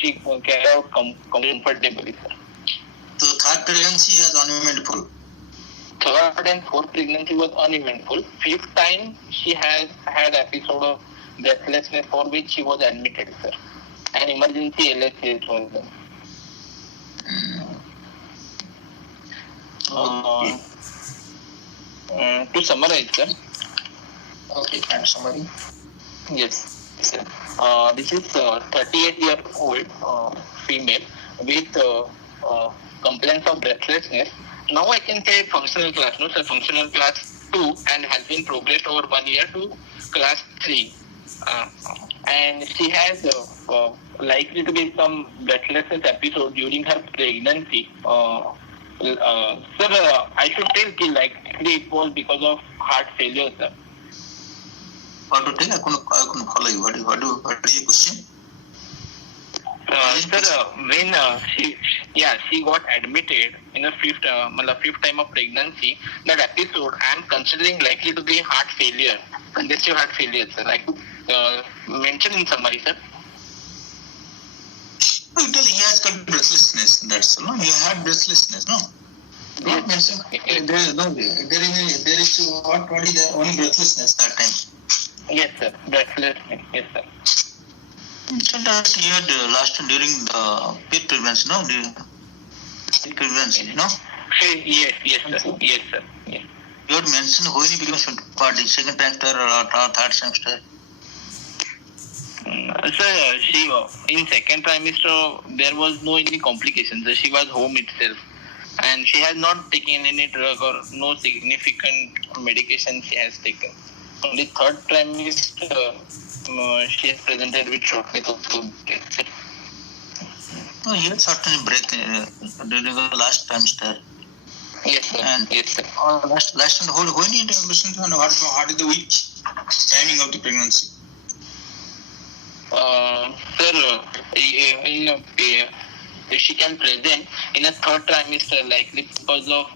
she carried out comfortably, sir. So third pregnancy was uneventful. Third and fourth pregnancy was uneventful. Fifth time she has had episode of breathlessness for which she was admitted, sir. An emergency LHCS was done. To summarize, sir. Okay, and summary. Yes, sir. This is 38-year-old female with complaints of breathlessness. Now I can say functional class, no sir, functional class 2 and has been progressed over 1 year to class 3. And she has likely to be some breathlessness episode during her pregnancy. Sir, I should tell likely it was because of heart failure, sir. What to tell? I couldn't follow you. What is your question? Sir, when she got admitted in the fifth time of pregnancy, that episode I am considering likely to be heart failure, congestive heart failure, sir. I could mention in summary, sir. You tell he has got breathlessness. That's all. No, he had breathlessness. No. Yes, sir. There is what is the only breathlessness that time. Yes, sir. Breathlessness. Yes, sir. So that he had last during the fifth pregnancy, no? Fifth pregnancy, no? Yes, sir. Yes, sir. Yes. You had mentioned when he becomes party, second trimester or third trimester. Sir, she in second trimester there was no any complications. She was home itself, and she has not taken any drug or no significant medication she has taken. On the third trimester, she is presented with shortness of breath. No, he had certain breath during the last trimester. Yes, sir. And yes, sir. Last and whole when it what is the week timing of the pregnancy? Sir, she can present in a third trimester likely because of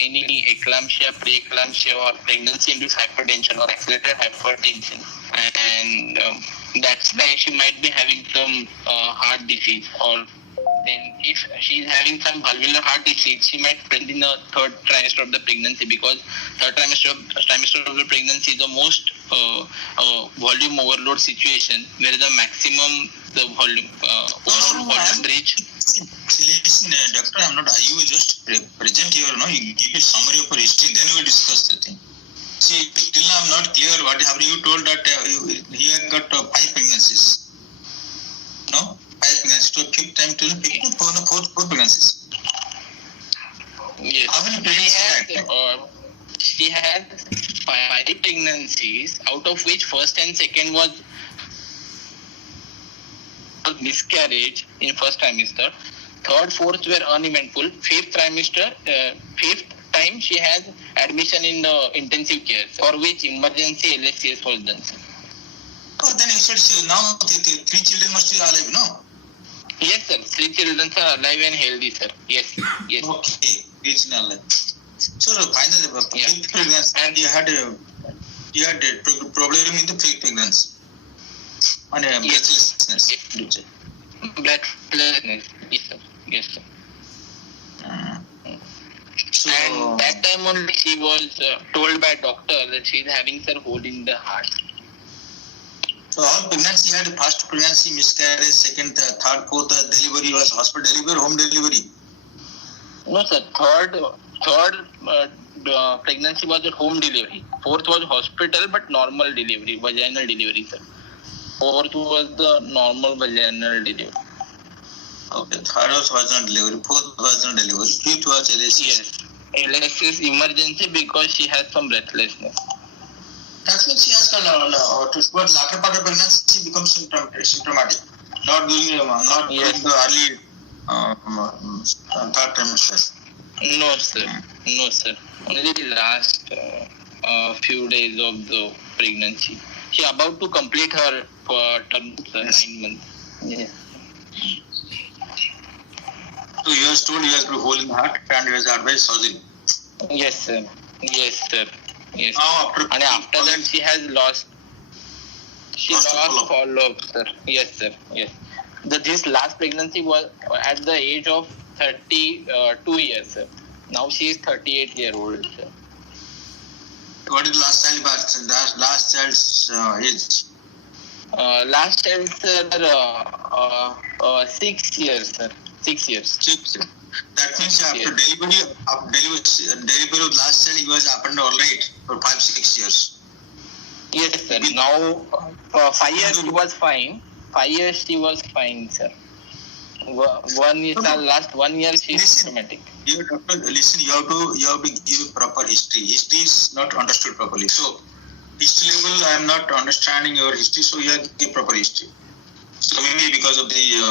any eclampsia, preeclampsia or pregnancy-induced hypertension or accelerated hypertension, and that's why she might be having some heart disease. Or then if she is having some valvular heart disease, she might present in the third trimester of the pregnancy, because third trimester of the pregnancy is the most volume overload situation where the maximum volume reach. Listen, doctor, I'm not. You just present here, no? You give a summary of your history, then we discuss the thing. See, till now I'm not clear what happened. You told that he had got 5 pregnancies. No? 5 pregnancies. So fifth time to four pregnancies. Yes. How many pregnancies? She had 5 pregnancies, out of which first and second was miscarriage in first trimester. Third, fourth were uneventful. Fifth trimester, fifth time she has admission in the intensive care, for which emergency LHCS was done. Oh, then you said now the 3 children must be alive, no? Yes, sir. 3 children are alive and healthy, sir. Yes. Okay, it's not alive. So finally, fifth pregnancy, and you had a problem in the fifth pregnancy. And breathlessness. Breathlessness. Yes, sir. So, and that time only she was told by doctor that she is having some hole in the heart. So all pregnancy had first pregnancy, miscarriage, second, third, fourth delivery was hospital delivery, home delivery. No, sir. Third pregnancy was at home delivery. Fourth was hospital but normal delivery, vaginal delivery, sir. Fourth was the normal vaginal delivery. Okay, third was vaginal delivery, fourth vaginal delivery, fifth was LHCS. Yes, LHCS emergency because she has some breathlessness. That's when she has towards latter part of pregnancy she becomes symptomatic. Not during the early third trimester. No, sir. Only the last few days of the pregnancy. She about to complete her term, 9 months. Yes. So you was told you has got a hole in the heart and you was advised surgery. Yes, sir. Yes. Now after that she has lost. She lost follow-up, sir. Yes, sir. Yes. This last pregnancy was at the age of 32 years, sir. Now she is 38-year-old, sir. What is last child's age? Last child, sir, 6 years, sir. 6 years. 6. That means after delivery of last child, he was up and all right for 5-6 years. Yes, sir. Now, for 5 years she was fine. 5 years she was fine, sir. 1 year, last 1 year she is symptomatic. You have to listen. You have to give proper history. History is not understood properly. So, history level, I am not understanding your history. So, you have to give proper history. So, maybe because of the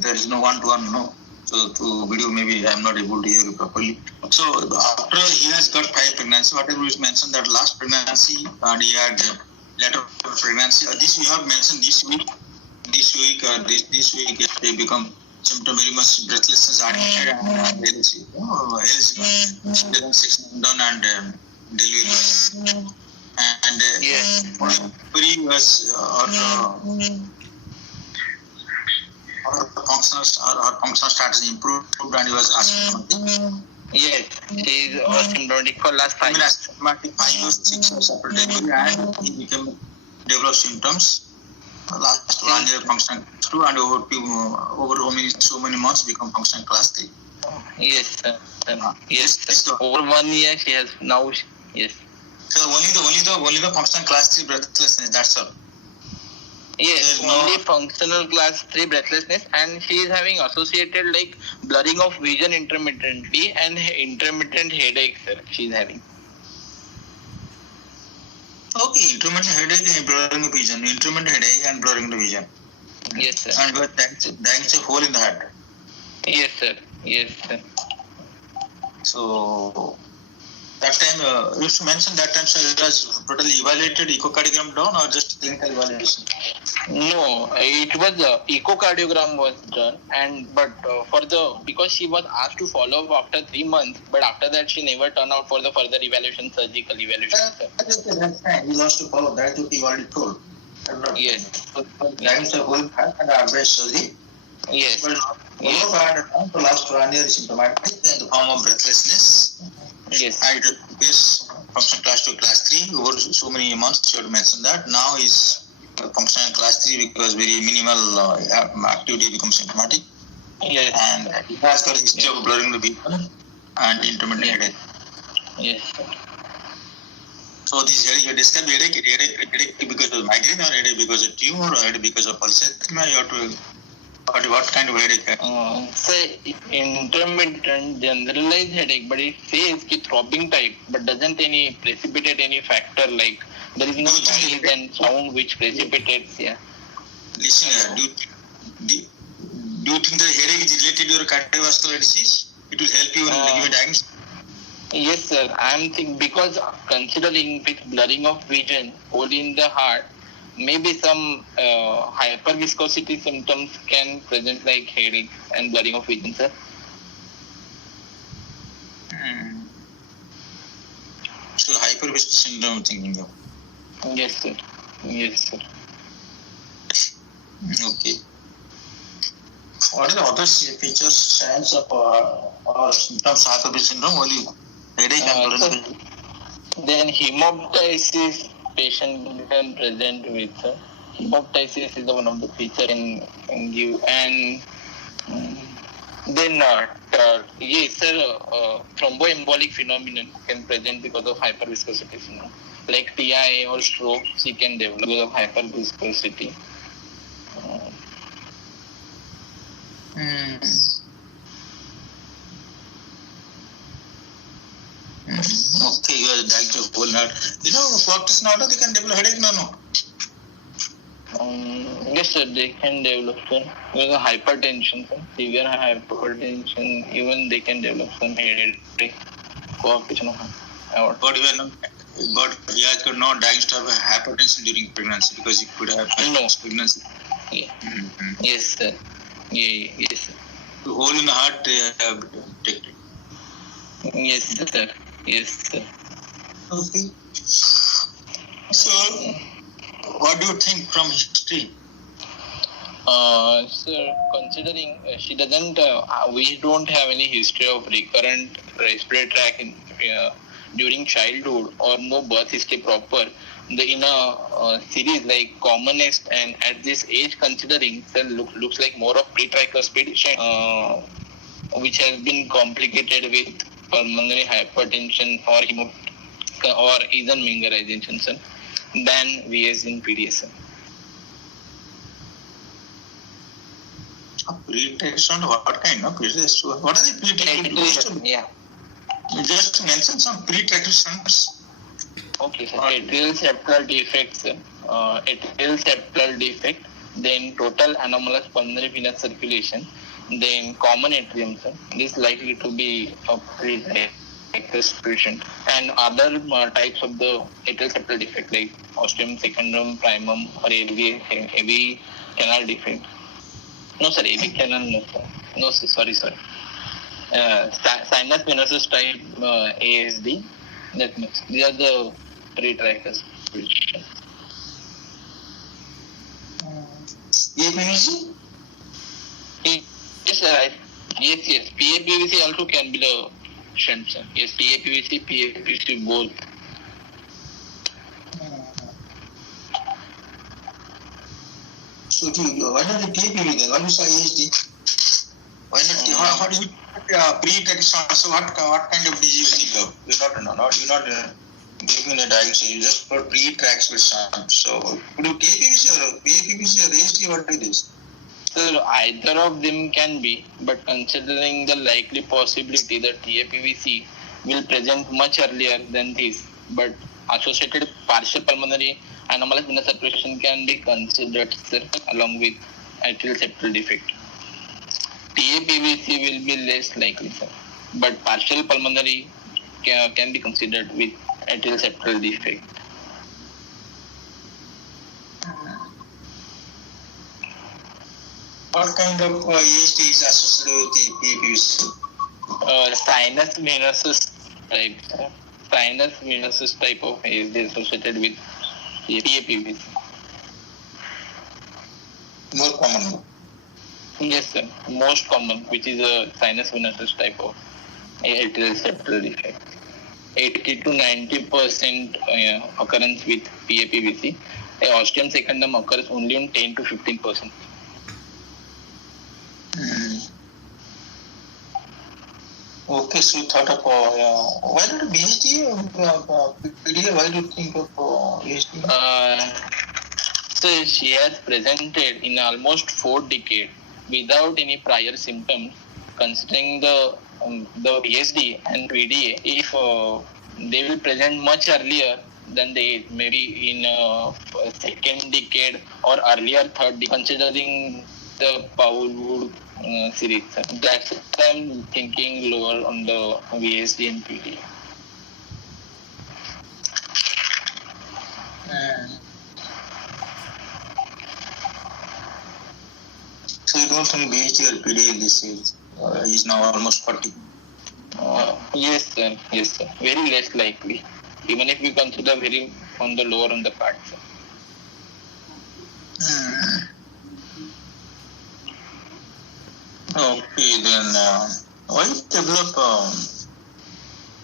there is no one-to-one, no. So, through video, maybe I am not able to hear you properly. So, after he has got 5 pregnancy, whatever is mentioned that last pregnancy and he had later pregnancy. This you have mentioned this week. This week they become symptom very much breathlessness and health done and delivery and delivery was her functional status improved and he was asymptomatic. Yes, he is asymptomatic for last 5 years. Asymptomatic 5 or 6 years after delivery and he developed symptoms. Last 1 year functional class 2 and over so many months become functional class 3. Yes, sir. Yes, sir. Over 1 year she has now. Yes. So only the functional class 3 breathlessness. That's all. Yes, only functional class 3 breathlessness, and she is having associated like blurring of vision intermittently and intermittent headache, sir. She is having. Okay, intermittent headache and blurring of vision. Intermittent headache and blurring the vision. Yes, sir. And that's a hole in the head. Yes, sir. Yes, sir. So that time you used to mention that time, so it was totally evaluated echocardiogram done or just clinical evaluation? No, it was echocardiogram was done, because she was asked to follow up after 3 months, but after that she never turned out for the further evaluation, surgical evaluation. That's fine. You lost to follow that. You already told. Yes. That is a whole heart and advanced surgery. Yes. But for last 1 year symptomatic in the form of breathlessness. Yes. I did this function class 2, class 3 over so many months. You had mentioned that. Now is functional class 3 because very minimal activity becomes symptomatic. Yes. And it has got a history of blurring the vision and intermittent headache. Yes. So this headache, you describe headache because of migraine or headache because of tumor or headache because of polycythemia. You have to what kind of headache? Say intermittent generalized headache, but it says ki throbbing type, but doesn't any precipitate any factor like there is no noise and sound which precipitates. Yeah. Listen, do you think the headache is related to your cardiovascular disease? It will help you in your diagnosis. Yes, sir. I am thinking because considering with blurring of vision, hole in the heart, maybe some hyperviscosity symptoms can present like headache and blurring of vision, sir. So hyperviscosity syndrome thinking of. Yes, sir. Yes, sir. Okay. What are the other features, signs of or symptoms of hyperviscosity syndrome? Only headache and blurring. Then hemoptysis patient can present with hemoptysis is one of the feature in give and then yes sir, thromboembolic phenomenon can present because of hyperviscosity syndrome, like TIA or stroke she can develop because of hyperviscosity. Okay, you are diagnosed of whole heart. You know, practice now they can develop headache, no. Yes, sir, they can develop some because of hypertension, sir. Severe hypertension, even they can develop some headache. But he has got no diagnosis of hypertension during pregnancy because he could have pregnancy. Yeah. Yes, sir. Yes, sir. The hole in the heart they have detected. Yes, sir. Yes, sir. Okay. So, what do you think from history? Sir, considering she doesn't, we don't have any history of recurrent respiratory tract during childhood or no birth history proper. In a series like commonest and at this age, considering sir, looks like more of pre-tricuspid, which has been complicated with pulmonary hypertension or or even minimization, sir, than VS in PDS. Pre-traction, what kind of pre-traction? What are the pre-traction? Yeah. You just mention some pre-tractions. Okay, so atrial septal defect, atrial septal defect, then total anomalous pulmonary venous circulation, then common atrium, sir. This is likely to be a pre-tricuspid patient, and other types of the atrial septal defect like ostium secundum, primum, or AV canal defect. No, sir, AV canal, no, sir. No, sir, sorry. Sinus venosus type ASD. That means these are the pre-tricuspid. PAPVC? Yes, sir. Yes. PAPVC also can be the shunt, sir. Yes, PAPVC, both. So, why not the PAPVC then? Why you say ASD? Why not? How do you pre-traction? So, what kind of disease you think of? You're not giving a diagnosis. You just put pre-traction. So, could you PAPVC or ASD? What it is? So either of them can be, but considering the likely possibility that TAPVC will present much earlier than this, but associated partial pulmonary anomalous venous circulation can be considered, sir, along with atrial septal defect. TAPVC will be less likely, sir, but partial pulmonary can be considered with atrial septal defect. What kind of ASD is associated with the PAPVC? Sinus venosus type. Sinus venosus type of ASD associated with PAPVC. More common. Yes, sir. Most common, which is a sinus venosus type of atrial septal defect. 80 to 90% occurrence with PAPVC. Ostium secundum occurs only in 10 to 15%. Okay, so you thought of why not BHD? Why do you think of BHD? So she has presented in almost 4 decades without any prior symptoms. Considering the BSD and PDA, if they will present much earlier than they maybe in second decade or earlier third decade, considering the Powell-Wood series. That's why I'm thinking lower on the VSD and PDA. So you don't think BHD or PDA in this age? He's now almost 40. Yes, sir. Very less likely. Even if we consider very on the lower on the part, sir. Okay, then why develop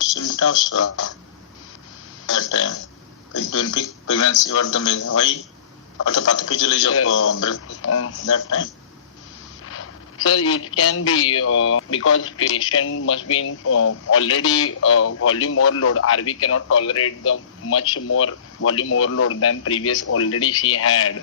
symptoms at during pregnancy? What the pathophysiology of breast that time? So it can be because patient must be already volume overload. RV cannot tolerate the much more volume overload than previous already she had.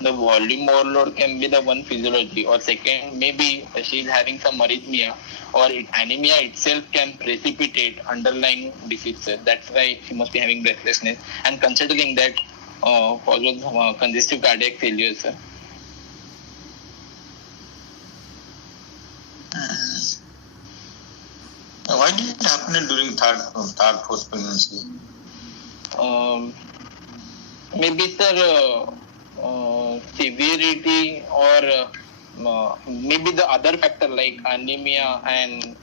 The volume overload can be the one physiology, or second maybe she is having some arrhythmia, or anemia itself can precipitate underlying disease. That's why she must be having breathlessness. And considering that cause congestive cardiac failure, sir. Why did it happen during third, fourth pregnancy? Maybe, sir, severity or maybe the other factor like anemia and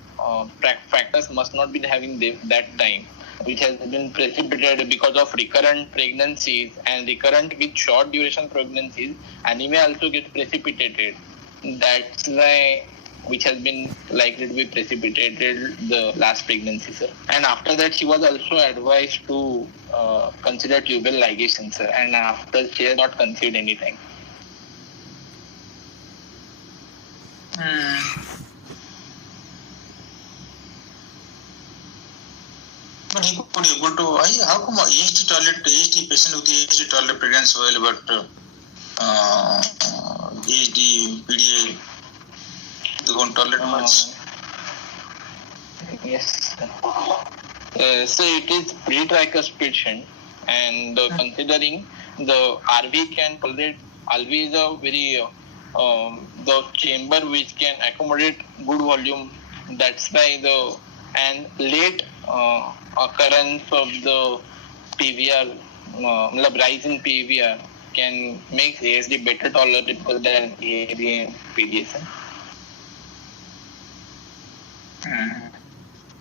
factors must not be having that time. which has been precipitated because of recurrent pregnancies and recurrent with short duration pregnancies, anemia also gets precipitated. That's why which has been likely to be precipitated the last pregnancy, sir. And after that, she was also advised to consider tubal ligation, sir. And after she has not conceived anything. But he could be able to. How come AST patient with AST toilet pregnancy well, but AST PDA they don't tolerate much. Yes. So it is pre-tricuspid shunt, and considering the RV can tolerate, RV is a very the chamber which can accommodate good volume. That's why the and late occurrence of the PVR, rise in PVR can make ASD better tolerable than AAV and PDS.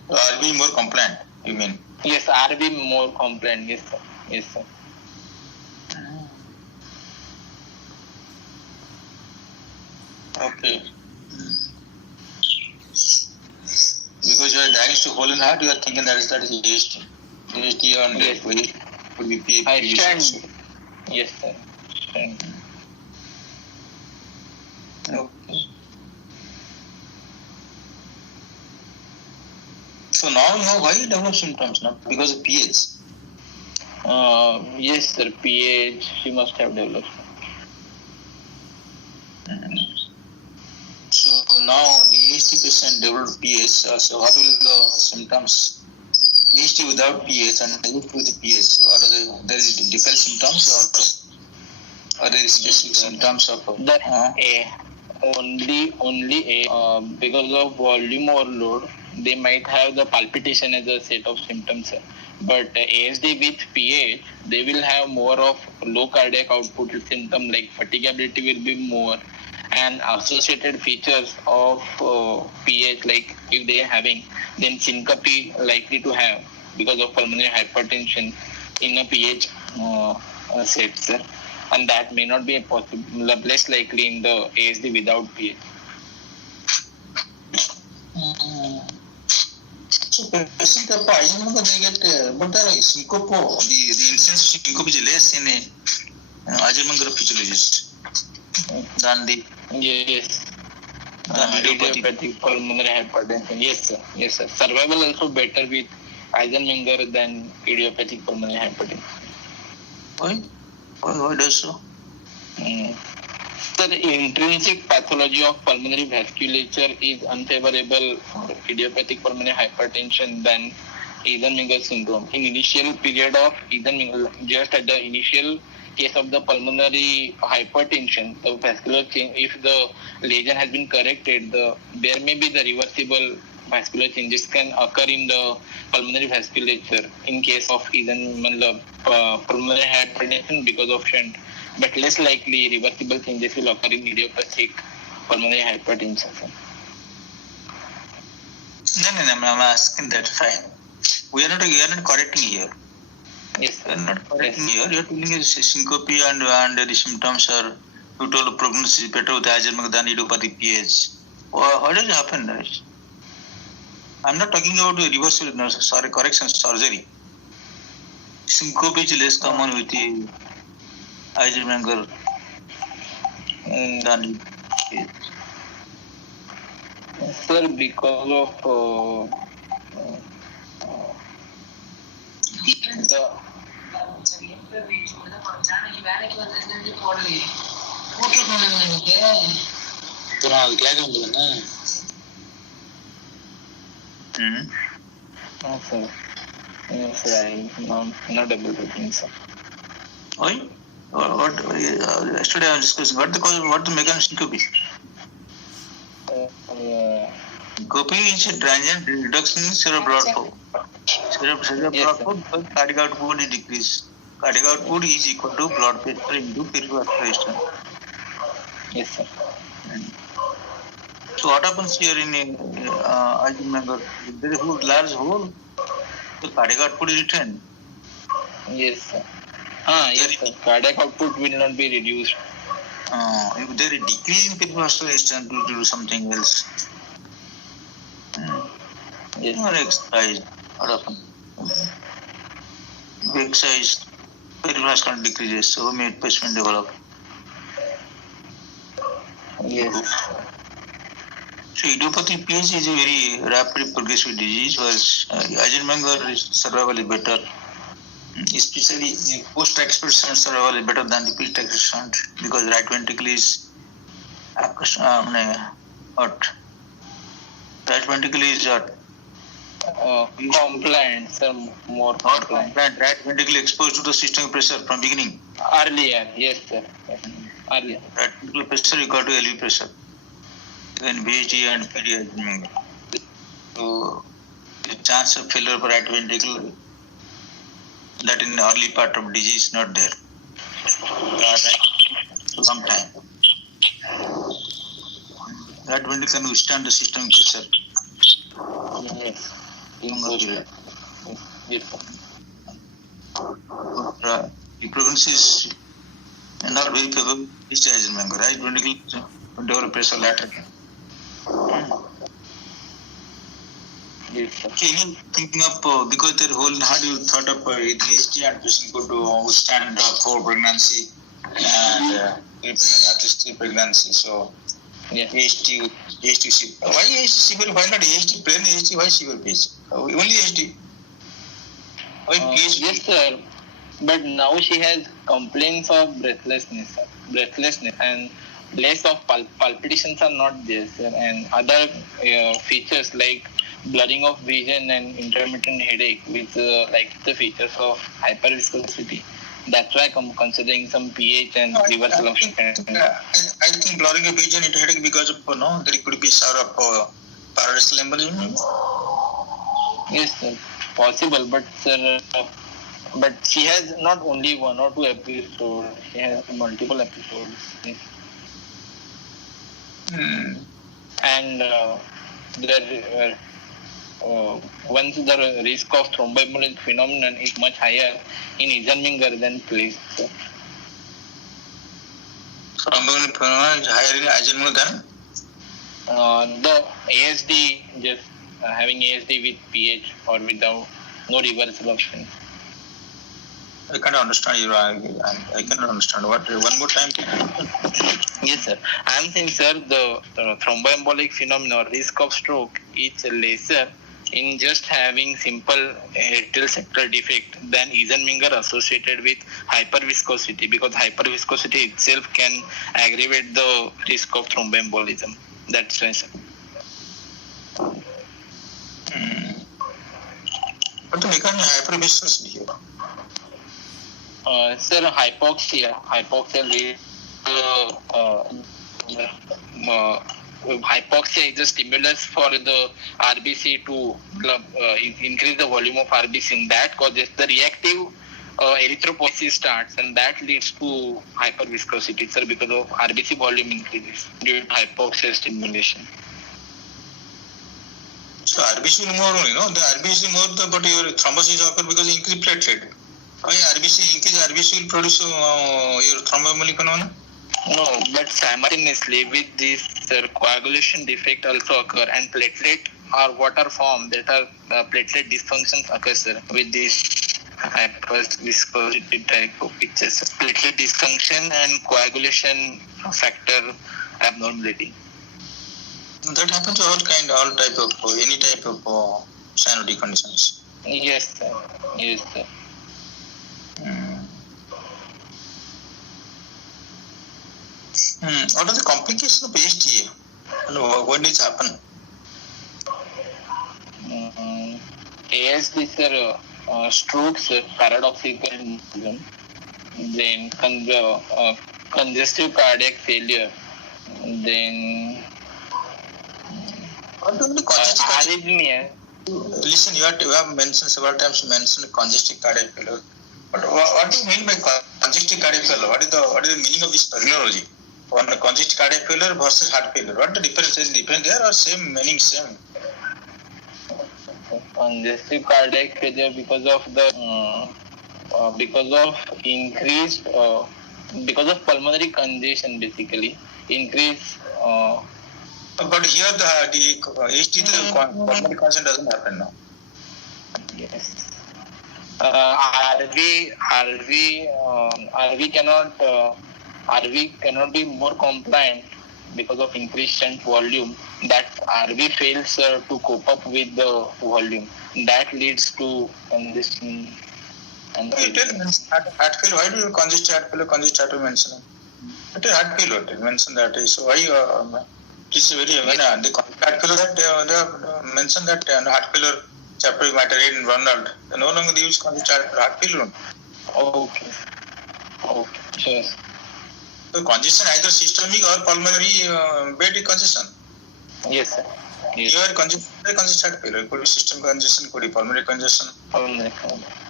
So RV more compliant, you mean? Yes, RV more compliant. Yes, sir. Yes, sir. Okay. Because you are diagnosed to hole in heart, you are thinking that is AST. AST on yes. Weight could be PVC. I stand. Yes, sir. Stand. Okay. So now you know why you develop symptoms, not because of pH. Yes, sir. pH she must have developed. So now the AST patient developed pH. So what will the symptoms? AST without pH and AST with pH. What are there is different symptoms or there is specific symptoms of only because of volume overload they might have the palpitation as a set of symptoms, but ASD with pH they will have more of low cardiac output symptom like fatigability will be more, and associated features of pH like if they are having, then syncope likely to have because of pulmonary hypertension in a pH set, and that may not be possible, less likely in the ASD without pH. So patient they get, but the syncope, the incidence of syncope is less in Eisenmenger physiologist than the idiopathic pulmonary hypertension. Yes, sir. Yes, sir. Survival also better with Eisenmenger than idiopathic pulmonary hypertension. Why? Why does so? So the intrinsic pathology of pulmonary vasculature is unfavorable for idiopathic pulmonary hypertension than Eisenmenger syndrome. In initial period of Eisenmenger, just at the initial case of the pulmonary hypertension, the vascular change, if the lesion has been corrected, there may be the reversible vascular changes can occur in the pulmonary vasculature in case of Eisenmenger pulmonary hypertension because of shunt, but less likely reversible changes will occur in idiopathic pulmonary hypertension. No, I'm asking that. Fine. We are not correcting here. Yes, we are not correcting here. You are telling us syncope and the symptoms are you told prognosis is better with Eisenmenger than idiopathic pH. What does happen? I'm not talking about reversal. Correction surgery. Syncope is less common with the Eisenmenger than pH. Sir, because of I'm not able to think so. Why? Yesterday I was discussing what the mechanism could be. Syncope is a transient reduction in cerebral blood flow. Cerebral blood flow because cardiac output is decreased. Cardiac output is equal to blood pressure into perivascular resistance. Yes, sir. So what happens here in Eisenmenger? There is a large hole. The cardiac output is retained. Yes, sir. Yes, sir. Cardiac output will not be reduced. If there is decrease in peripheral resistance due to something else. Yes. Or exercise. What happens? If exercise, peripheral decreases, so may patient develop. Yes. So idiopathic PH is a very rapid progressive disease, whereas Eisenmenger survival is better. Especially the post-expert shunt survival is better than the pre-expert shunt because right ventricle is what? Right ventricle is Compliant, sir, more not compliant. compliant. Right ventricle exposed to the systemic pressure from beginning. Earlier, yes, sir. Yes. Earlier. Right ventricle pressure you got to LV pressure. Then VHD and PD Eisenmenger. So the chance of failure of right ventricle that in the early part of disease is not there. Right? Long time. Right ventricle can withstand the systemic pressure. Yes. Yes, sir. The prognosis is not very favorable. It's Eisenmenger, right? Ventricle develop pressure later. Yes, sir. Okay, thinking of because their whole how do you thought of ADHD and patient could withstand for pregnancy and at least 3 pregnancy. So Yes. AHT why AHT severe? Why not AHT plain AHT? Why severe PH? Only AHT. Why PH? Yes, sir. But now she has complaints of breathlessness, and less of palpitations are not there, sir, and other features like blurring of vision and intermittent headache with like the features of hyperviscosity. That's why I'm considering some pH and reversal of I think blurring of vision and headache because of there could be sort of paroxysmal embolism. Yes, sir, possible, but sir, but she has not only 1 or 2 episodes; she has multiple episodes. Yes. And there. Once the risk of thromboembolic phenomenon is much higher in Eisenmenger than placed. Thromboembolic phenomenon is higher in Eisenmenger than? The ASD, just having ASD with pH or without no reversal option. I can't understand your argument. I cannot understand. What? One more time. Yes, sir. I am saying, sir, the thromboembolic phenomenon risk of stroke is lesser in just having simple atrial septal defect than Eisenmenger associated with hyperviscosity, because hyperviscosity itself can aggravate the risk of thromboembolism. That's why, sir. What the mechanism of hyperviscosity here? Sir, hypoxia leads hypoxia is a stimulus for the RBC to increase the volume of RBC, and that causes the reactive erythropoiesis starts, and that leads to hyperviscosity, sir, because of RBC volume increases due to hypoxia stimulation. So RBC will more, the RBC more, but your thrombosis occur because increased platelet. Why RBC increase? RBC will produce your thromboembolic phenomenon? No, but simultaneously with this coagulation defect also occur, and platelet or water form that are platelet dysfunctions occur, sir, with this hyperviscosity type of pictures. Platelet dysfunction and coagulation factor abnormality. That happens to any type of cyanotic conditions. Yes, sir. Yes, sir. What are the complications of ASTA? And what does happen? ASD, sir, strokes, paradoxical, then congestive cardiac failure, then What do you mean congestive arrhythmia. Listen, you have mentioned several times congestive cardiac failure. But what do you mean by congestive cardiac failure? What is the meaning of this terminology? On the congestive cardiac failure versus heart failure, what the difference is? Different there or same meaning? Same? Congestive cardiac failure because of increased because of pulmonary congestion, basically increase. But here the HT, the pulmonary congestion doesn't happen now. Yes. RV cannot be more compliant because of increased shunt volume. That RV fails to cope up with the volume. That leads to congestion. And heart failure. Why do you congest heart failure mention? It is heart failure. It mention that is why it is very the heart failure that they mention that heart failure chapter you might read in Ronald. No longer they use congest heart failure. Okay. Sure. So congestion either systemic or pulmonary bed congestion. Yes, sir. Yes. Here congestion heart failure. Could be systemic congestion, could be pulmonary congestion.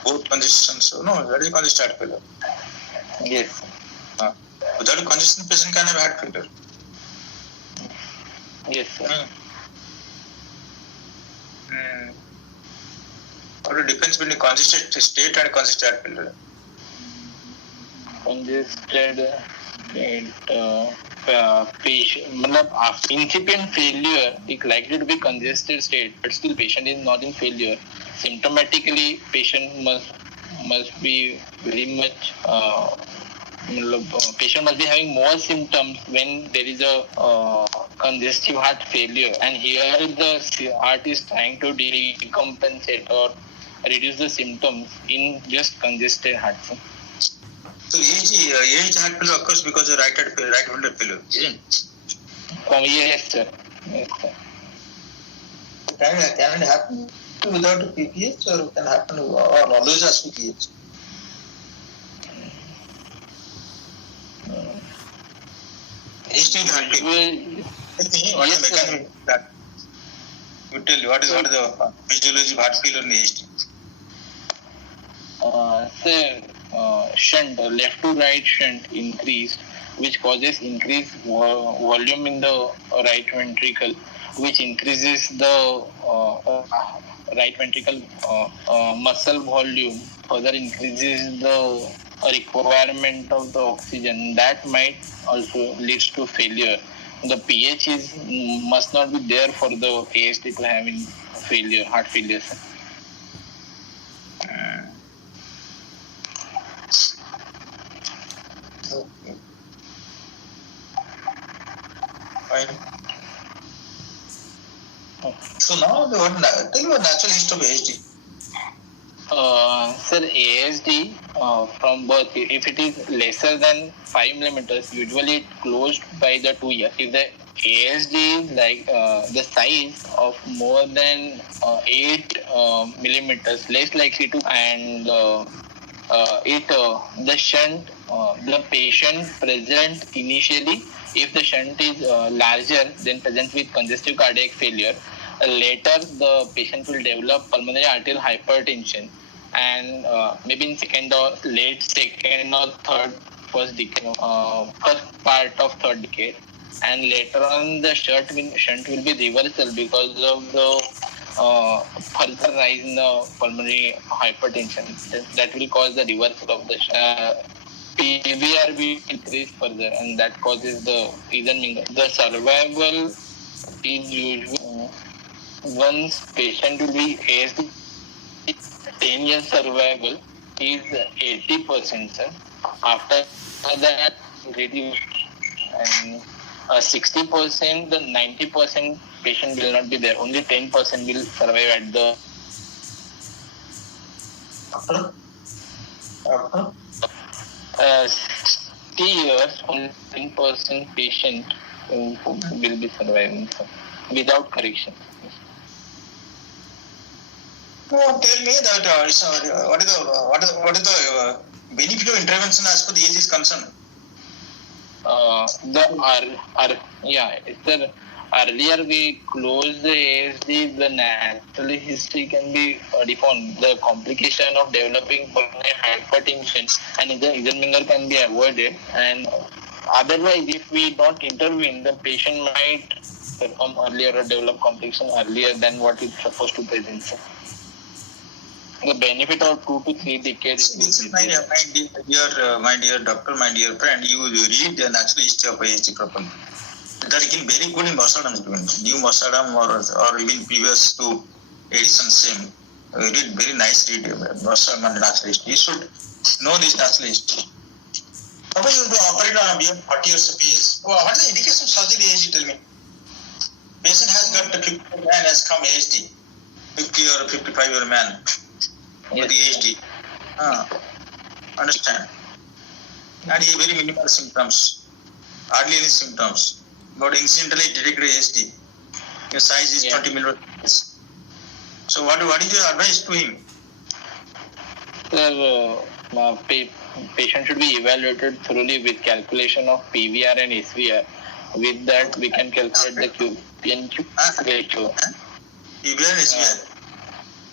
Both congestion. So no, that is congestion heart failure. Yes. Without a congestion, patient can have heart failure. Yes, sir. What the difference between congested state and congested heart failure? Congested state patient, incipient failure is likely to be congested state, but still patient is not in failure. Symptomatically, patient must be very much. Patient must be having more symptoms when there is a congestive heart failure, and here the heart is trying to decompensate or reduce the symptoms in just congested heart. So AH heart failure occurs because of right ventricular failure, isn't it? Yes, sir. Can it happen without PPH or can happen or always as PPH? Heart failure. What is the mechanism of that? You tell me what is the physiology of heart failure in AST? Shunt, left to right shunt increased, which causes increased volume in the right ventricle, which increases the right ventricle muscle volume, further increases the requirement of the oxygen. That might also leads to failure. The pH must not be there for the AST to have in failure, heart failure. Okay. Fine. So now tell me what natural history of ASD. Sir, ASD from birth, if it is lesser than 5 millimeters, usually it closed by the 2 years. If the ASD is like the size of more than 8 millimeters, less likely to, and the shunt, the patient present initially, if the shunt is larger than present with congestive cardiac failure, later the patient will develop pulmonary arterial hypertension, and maybe in late second or third, first part of third decade, and later on the shunt will be reversal because of the further rise in the pulmonary hypertension. That will cause the reversal of the PVR will increase further, and that causes the Eisenmenger. The survival is usually once patient will be ASD, 10 years survival is 80%, sir. After that, reduced, and 60%, the 90% patient will not be there. Only 10% will survive at the. After 60 years, only 10% patient will be surviving, sir, without correction. Tell me that what is the benefit of intervention as per the age is concerned? Earlier we closed the ASD, the natural history can be deformed. The complication of developing pulmonary hypertension and the Eisenmenger can be avoided, and Otherwise, if we don't intervene, the patient might perform earlier or develop complication earlier than what it's supposed to present. Sir. The benefit of 2 to 3 decades. Listen, my dear doctor, my dear friend, you read the natural history of ASD properly. That is very good in Masadam, new Masadam or even previous to Edison same. Read very nice read Masadam and natural history. You should know this natural history. Suppose you do operate on a beyond 40 years of age. What is the indication of surgery ASD? Tell me. Patient has got the 50 man has come ASD. 50 or 55-year man. With the ASD. Understand. And he very minimal symptoms. Hardly any symptoms. But incidentally detected ASD. Your size is 20 millimeters. So what is your advice to him? Sir, patient should be evaluated thoroughly with calculation of PVR and SVR. With that, we can calculate the QP and QS ratio. PVR and SVR.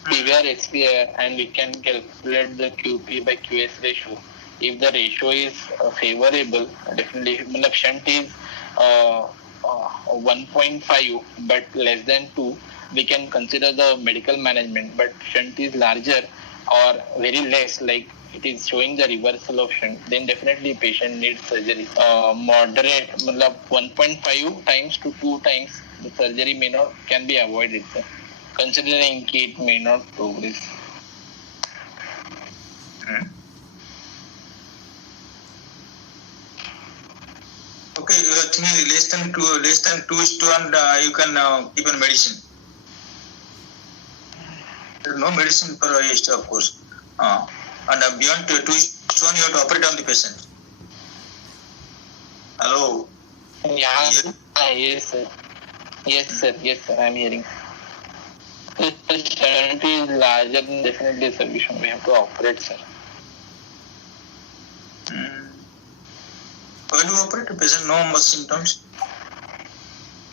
PVR, SVR, and we can calculate the QP by QS ratio. If the ratio is favorable, definitely, the shunt is 1.5 but less than 2, we can consider the medical management. But shunt is larger or very less, like it is showing the reversal of shunt, then definitely patient needs surgery. Moderate, 1.5 times to 2 times, the surgery can be avoided, sir, considering it may not progress. Okay, less than 2 is 2 and you can keep on medicine. There is no medicine for ASD, of course. And beyond 2 is 1, you have to operate on the patient. Hello? Yeah, yes, sir. Yes, sir, I am hearing. If the shunt is larger, then definitely solution. We have to operate, sir. When you operate a patient, no much symptoms?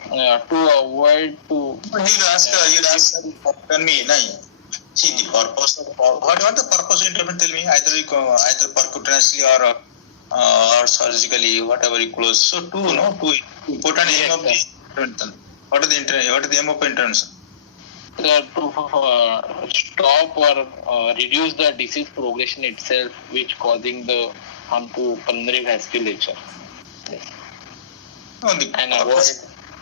To avoid to... You'll ask, tell me, see the purpose of... What the purpose of intervention? Tell me, either percutaneously or surgically, whatever you close. So, two important aim of the intervention. What is the aim of intervention? To stop or reduce the disease progression itself, which causing the harm to pulmonary vasculature. Yes. No, the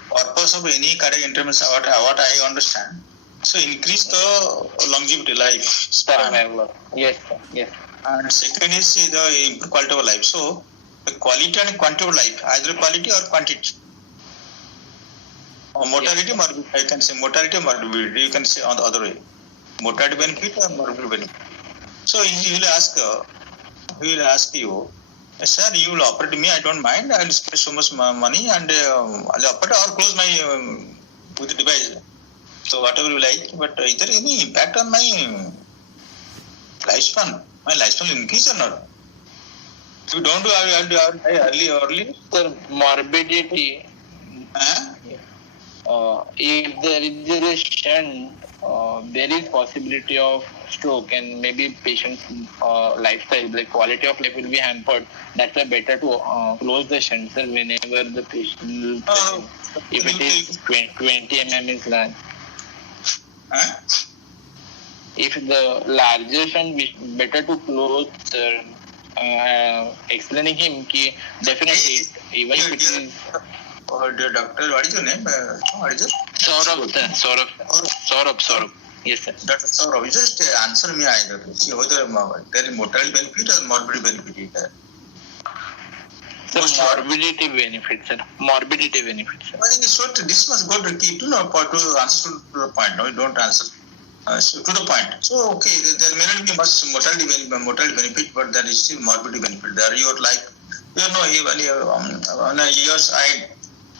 purpose of any cardiac intervention, what I understand. So increase the longevity, life span. Yes, sir. Yes. And second is the improve quality of life. So the quality and quantity of life, either quality or quantity. Mortality, yes. Morbidity, I can say mortality or morbidity, you can say on the other way. Mortality benefit or morbidity benefit. So he will ask you, sir, you will operate me, I don't mind, I will spend so much money and I will operate or close my with the device. So whatever you like, but is there any impact on my lifespan? My lifespan will increase or not? If you don't do, I will die early. Sir, morbidity. If there is a shunt, there is possibility of stroke and maybe patient's lifestyle, like quality of life will be hampered. That's why better to close the shunt, sir, whenever the patient if it is 20 mm is large. If the larger shunt, better to close, sir. Explaining him ki definitely even if it is. Dear doctor, what is your name? What is it? Saurabh, sir. Saurabh. Yes, sir. Dr. Saurabh, you just answer me either. See whether there is mortality benefit or morbidity benefit. Sir, morbidity benefit, sir. I think it's what this must go to key to answer to the point. No, you don't answer to the point. So, okay, there may not be much mortality benefit, but there is still morbidity benefit. There you are like, even years ahead,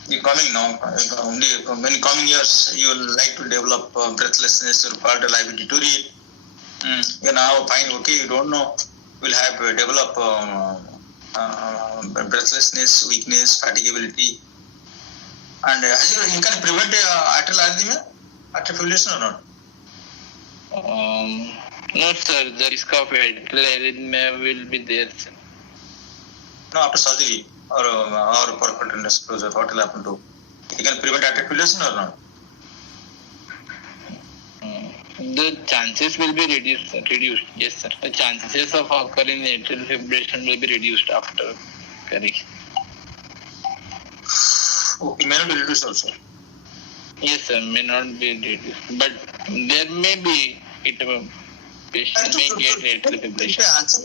in coming years, you will like to develop breathlessness or part of life deteriorate. Now, fine, okay, you don't know, you will have develop breathlessness, weakness, fatigability. And you can prevent atrial arrhythmia, atrial fibrillation or not? No, sir. The risk of atrial arrhythmia will be there, sir. No, after surgery. or percutaneous closure? What will happen to? You can prevent atrial fibrillation or not? The chances will be reduced. Yes, sir. The chances of occurring atrial fibrillation will be reduced after correction. Okay, may not be reduced also. Yes, sir. May not be reduced, but there may be patient may get atrial fibrillation. Answer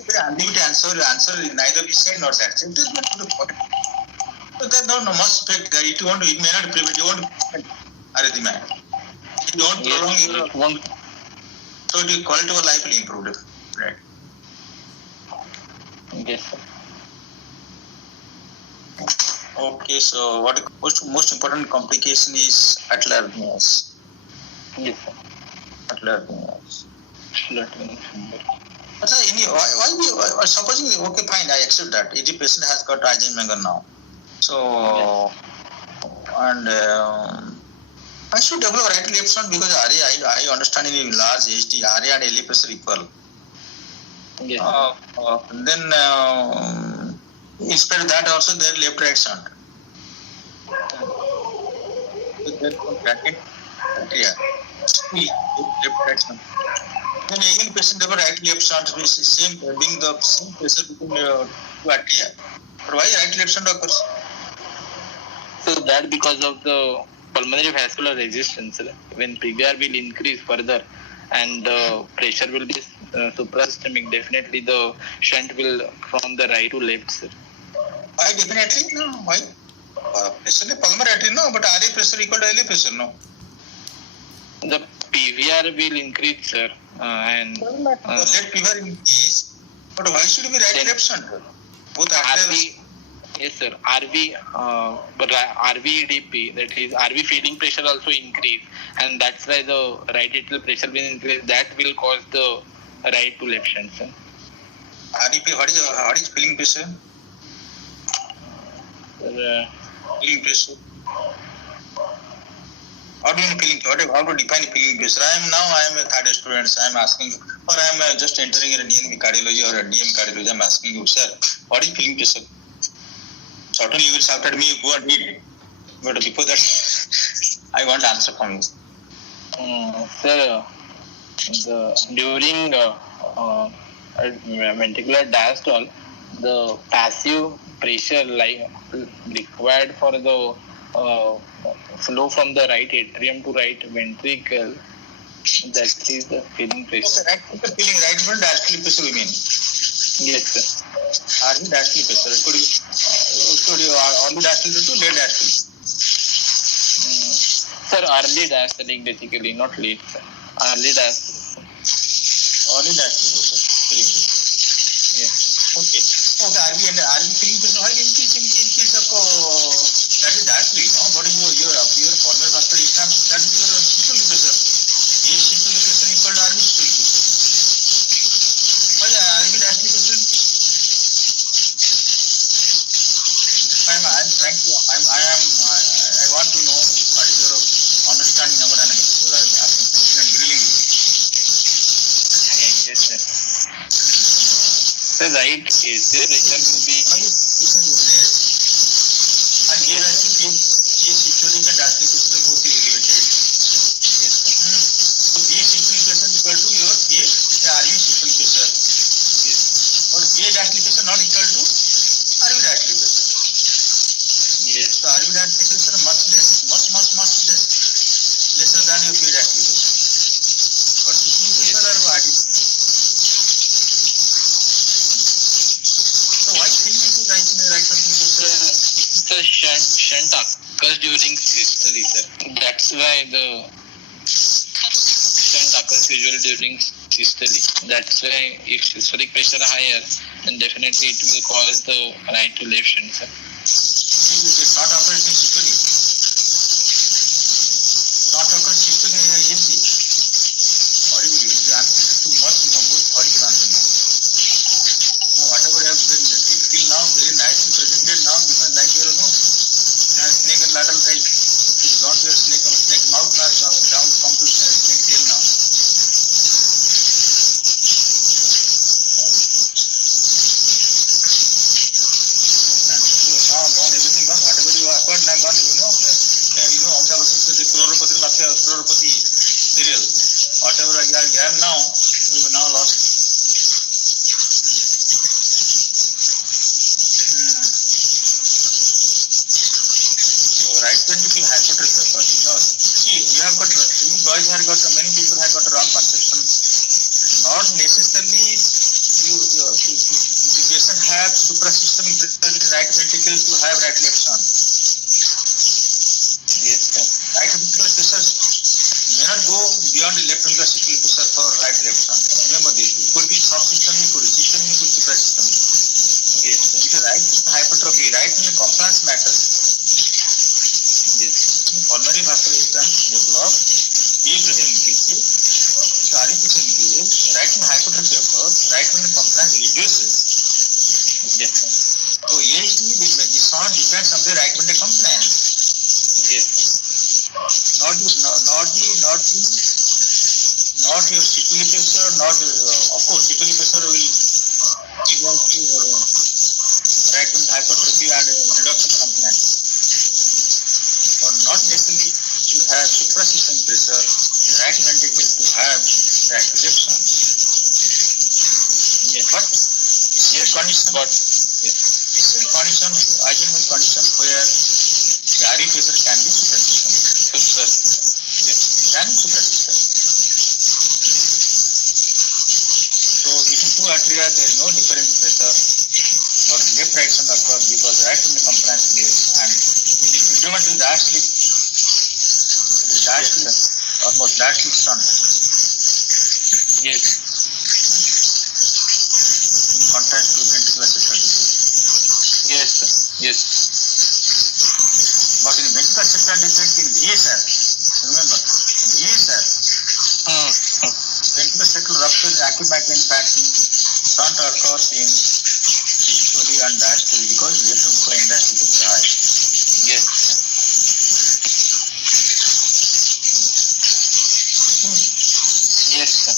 neither this side nor that side. It is not the point. So there's no much effect there. It may not prevent. You want to prevent arrhythmia. You don't prolong your. So the quality of life will improve, right? Yes, sir. Okay, so what most important complication is atrial arrhythmias. Yes, sir. Atrial arrhythmias. But why supposing, okay, fine, I accept that. If the patient has got Eisenmenger now. So, and I should develop right left shunt because I understand in large HD, RA and LA pressure equal. Yes. Then, instead of that also there left right shunt. Left right shunt. Then again patient develop right left shunt, same being the same pressure between two atria. But why right left shunt occurs? So that because of the pulmonary vascular resistance, when PVR will increase further and the pressure will be suprasystemic, definitely the shunt will from the right to left, sir. Why definitely? No. Why? Pressure pulmonary artery, no, but RA pressure equal to LA pressure, no. The PVR will increase, sir, and let PVR increase, but why should it be right left shunt? Both RV, yes, sir. RVEDP, that is RV feeding pressure also increase, and that's why the right atrial pressure will increase. That will cause the right to left shunt, sir. RVP, what is feeling pressure? Feeling pressure. How do you feeling? How to define feeling pressure? I am a third year student. I am asking, or I am just entering in a DNB cardiology or a DM cardiology. I am asking you, sir, what is feeling pressure? Certainly you will shout at me, go and read. But before that, I want answer from you. Sir, during ventricular diastole, the passive pressure required for the flow from the right atrium to right ventricle, that is the feeling pressure. Okay, right front diastolic pressure we mean. Yes, sir. RV diastolic pressure. It could be only diastolic to late diastolic. Sir, early diastolic basically, not late, sir. Early diastolic. Only diastolic pressure. Feeling pressure. Yes. Okay. RV feeling pressure. Why in case of that is diastolic, no? What is your pulmonary vascular resistance? That is your systolic pressure. Yes, systolic pressure equal to RV systolic pressure. Why RV diastolic pressure? I want to know what is your understanding about an so I am asking and grilling you. Yes, sir. The right atrial pressure will be. And here I see systolic and diastolic pressure both elevated. Yes, sir. So PA systolic pressure equal to your PA RV systolic pressure. Yes. Or PA diastolic pressure not equal to RV diastolic pressure. Yes. So RV diastolic pressure much less, lesser than your PA diastolic pressure. But systolic pressure or RV. So why feeling is right in the right systolic pressure? The shunt occurs during systole, sir. That's why the shunt occurs usually during systole. That's why if systolic pressure higher, then definitely it will cause the right to left shunt, sir. It's not operating systole. Not occurring systole in AC. Horrible. The answer is too much most horrible answer now. Now whatever I have done till now very nicely presented now because like you know snake and lateral type is gone to a snake mouth now down come to snake tail now. So now crorepati, lakha crorepati serial. Whatever you are here now, you will now lost. So right ventricle hypertrophy occurs. See, you guys have got many people have got a wrong conception. Not necessarily the patient have suprasystemic pressure in right ventricle to have right left shunt. Yes, sir. Right ventricular pressure may not go beyond the left ventricular systolic pressure for right left shunt. Remember this. It could be subsystemic, could be systemic, could be suprasystemic. Yes, sir. Because right hypertrophy, right ventricular compliance matters. Yes. Pulmonary vasculature develop, deep pressure increases, cardiac pressure increases, right ventricular hypertrophy occurs, right ventricular compliance reduces. Yes, sir. So AHT, the sound depends on the right ventricular compliance. Yes. Not your systolic pressure, not of course systolic pressure will give out to right ventricular hypertrophy and reduction compliance. But not necessarily to have suprasystemic pressure in right ventricle to have right left shunt. Yes. But this is a condition. But This is a condition, Eisenman condition where the RE pressure can be suprasystemic. sir. Yes. Can be suprasystemic. So between two atria there is no difference in pressure, but left right shunt occurs because right ventricular compliance is less, and it is predominantly diastolic. It is diastolic, almost diastolic shunt. Yes. In contrast to ventricular septal defect. Yes, sir. Yes. But in ventricular septal defect in VSR, remember, VSR, ventricular septal rupture is acute myocardial infarction, shunt occurs in systole and diastole because left ventricular endoscope is high. Yes. Yes, sir.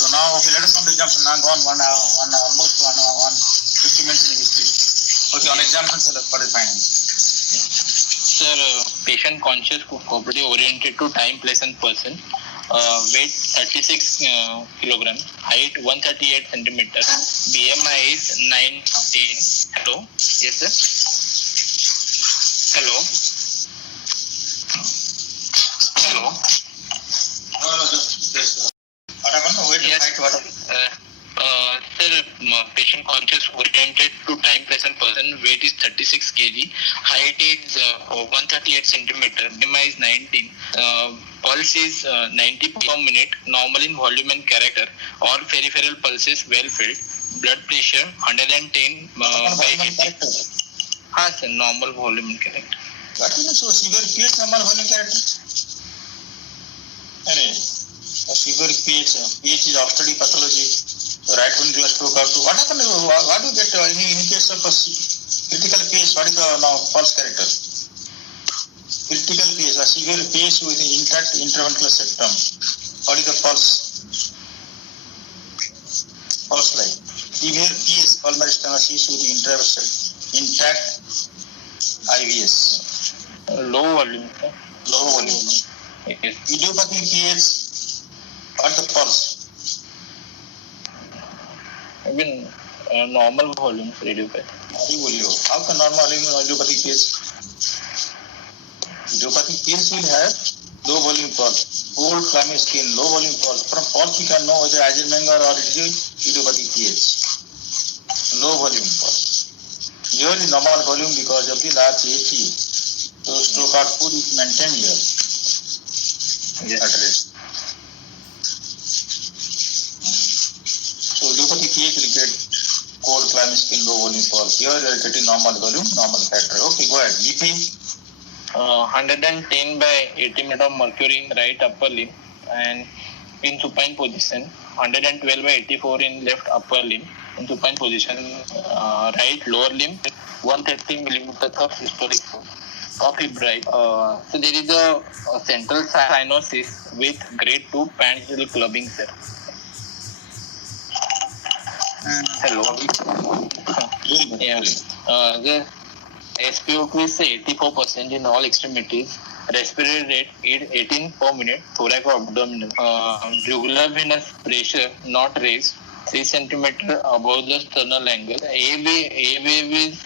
So now, okay, let us come to example. Now gone almost 50 minutes in history. Okay, on examples, what is finding? Sir, patient conscious, cooperative, oriented to time, place, and person. Weight 36 kilogram, height 138 centimeter, BMI is 19. Hello? Yes, sir. Hello? Hello? What happened? Weight, Yes. height, what? Sir, patient conscious, oriented to time, place, and person. Weight is 36 kg. Height is 138 centimeter. BMI is 19. Pulse is 90 per minute. Normal in volume and character. All peripheral pulses well filled. Blood pressure 110 by 80. हाँ sir, normal volume and character. What is so severe PH normal volume character? A severe PH is obstetric pathology. Right ventricular stroke or two. What happened? What do you get in case of a critical PH? What is the now pulse character? Critical PH, a severe PH with an intact interventricular septum. What is the pulse? Pulse line. Severe PH, pulmonary stenosis with intact IVS. Low volume, sir. Low volume. Yes. Idiopathic PH, what the pulse? Even normal volume for idiopathic. How can normal idiopathic PH? Idiopathic PH will have low volume pulse, cold, clammy skin, low volume pulse. From pulse we can know whether Eisenmenger or it is idiopathic PH. Low volume pulse. Here is normal volume because of the large AT. So stroke output is maintained here. Yes. At rest. So idiopathic PH will get cold, clammy skin, low volume pulse. Here you are getting normal volume, normal factor. Okay, go ahead. BP. 110 by 80 mm of mercury in right upper limb and in supine position. 112 by 84 in left upper limb in supine position. Right lower limb. 130 millimeters of systolic force. Of febrile. So there is a central cyanosis with grade 2 panicle clubbing, sir. Hello. Yes. SpO2 is 84% in all extremities. Respiratory rate is 18 per minute. Thoraco-abdominal. Jugular venous pressure not raised. 3 centimeter above the sternal angle. A wave is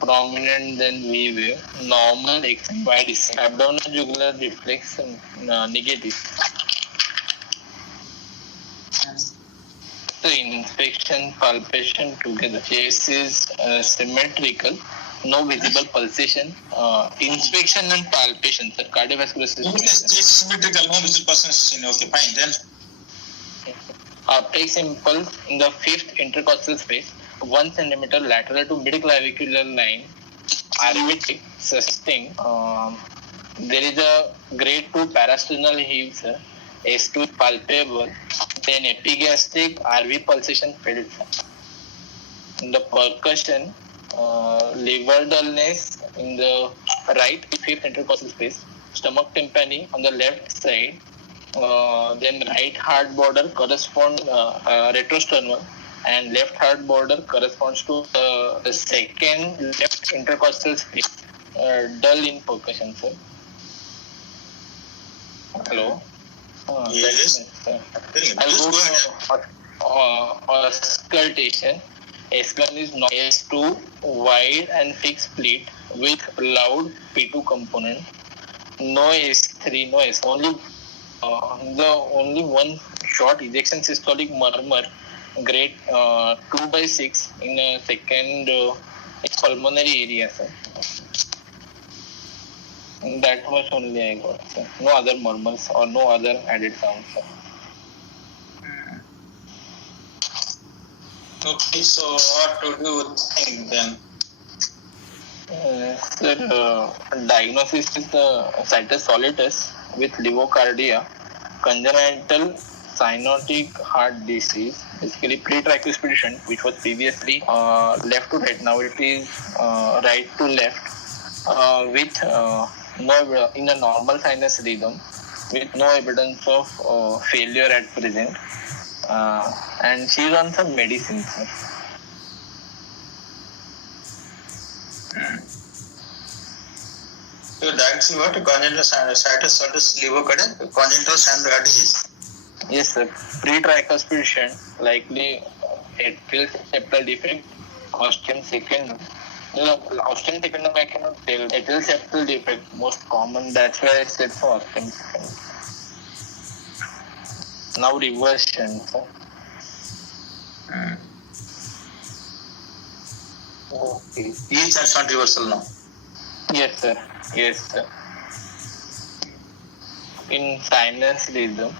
prominent than V wave. Normal X and Y descent. Abdominal jugular reflex negative. The inspection, palpation together. Chest is symmetrical. No visible pulsation. Inspection and palpation, sir. Cardiovascular system. Symmetrical, no visible pulsation. Okay, fine. Then Takes impulse in the fifth intercostal space, 1 centimeter lateral to mid-clavicular line, arrhythmic, sustained. There is a grade 2 parasternal heave, sir. S2 is palpable. Then epigastric RV pulsation felt. In the percussion, liver dullness in the right fifth intercostal space, stomach tympani on the left side. Then right heart border corresponds retrosternal, and left heart border corresponds to the second left intercostal space. Dull in percussion, sir. Hello. yes. I'll go to auscultation. S1 is not S2 wide and fixed pleat with loud P2 component. No S3, no S. Only one short ejection systolic murmur, grade 2/6 in a second pulmonary area, sir. That much only I got, sir. No other murmurs or no other added sounds, sir. Okay, so what to do think then? Sir, diagnosis is the situs solitus with levocardia, congenital cyanotic heart disease, basically pre-tracheostomy patient, which was previously left to right, now it is right to left, with no in a normal sinus rhythm, with no evidence of failure at present, and she is on some medicine, sir. So diagnosis what? Congenital situs solitus levocardia, congenital cyanotic disease. Yes, sir. Pre-tricuspid patient, likely atrial septal defect, ostium secundum. Ostium secundum I cannot tell. Atrial septal defect, most common. That's why I said for ostium secundum. Now reversion, sir. Okay. Each has not reversal now. Yes, sir. Yes, sir. In sinus rhythm,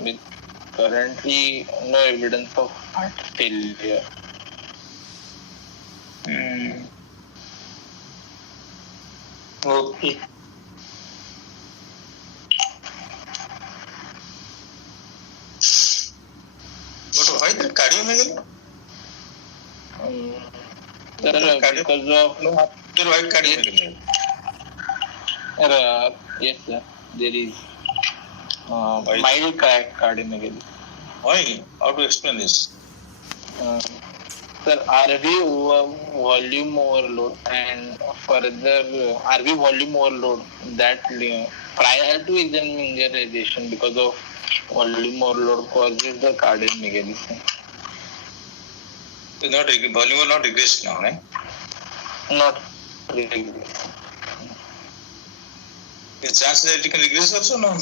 with currently no evidence of heart failure. Okay. But why the cardiomegaly? Sir, because of Why cardiomegaly? yes, sir. There is mild cardiomegaly. Why? How to explain this? Sir, RV volume overload and further RV volume overload that prior to examination because of volume overload causes the cardiomegaly. Not volume will not regress now, right? Not really. The chance that it can regress also no?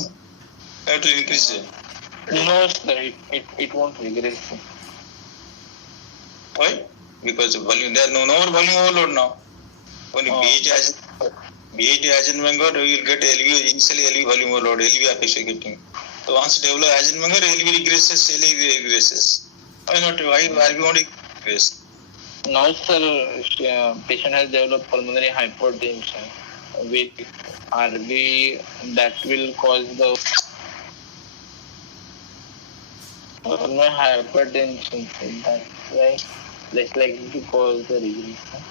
Have to increase it. No, sir, it won't regress. Why? Because volume, there is no more volume overload now. When BAT Heisenberg, you will get LV, initially LV volume overload, LV apex getting. So once develop Heisenberg, LV regresses, LV regresses. Why not? Why RV won't regress? Now, sir, patient has developed pulmonary hypertension with RV that will cause the pulmonary hypertension. That's why less likely to cause the regression.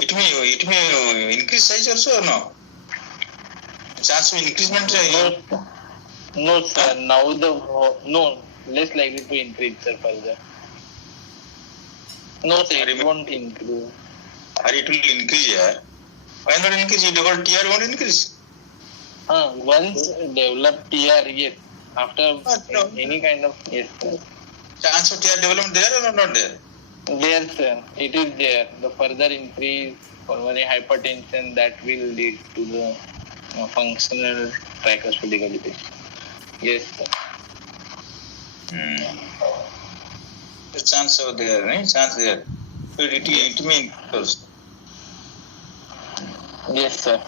It may increase size also or no? Chance of increasement? No, sir. Now less likely to increase, sir, further. No, sir, it won't increase. Or it will increase here. Why not increase? Your TR won't increase. Once developed TR, yes. After any kind of, yes, sir. Chance of TR development there or not there? There, sir. It is there. The further increase pulmonary hypertension that will lead to the functional tricuspid regurgitation. Yes, sir. The chance over there, right? Chance there. So it means first. Yes, sir.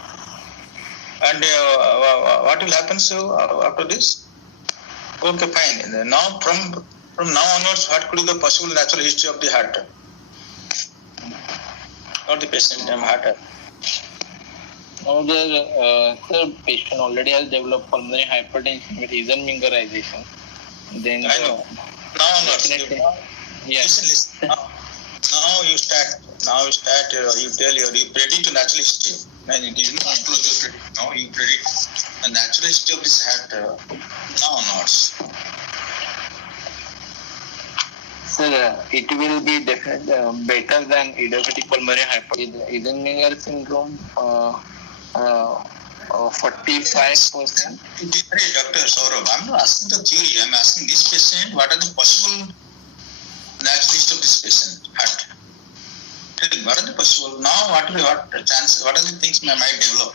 And what will happen so after this? Okay, fine. Now from now onwards, what could be the possible natural history of the heart? Not the patient, heart. Now the patient already has developed pulmonary hypertension with Eisenmengerization. Then I know. Now onwards. Yes. Listen. Now you start. You predict the natural history. Man, it is not close to predict. Now you predict the natural history of this heart. Now onwards. Sir, it will be better than idiopathic pulmonary hypertension. Eisenmenger syndrome, 45%. Dr. Saurabh, I'm not asking the theory. I'm asking this patient, what are the possible natural history of this patient heart? What are the possible? Now, what are the things might develop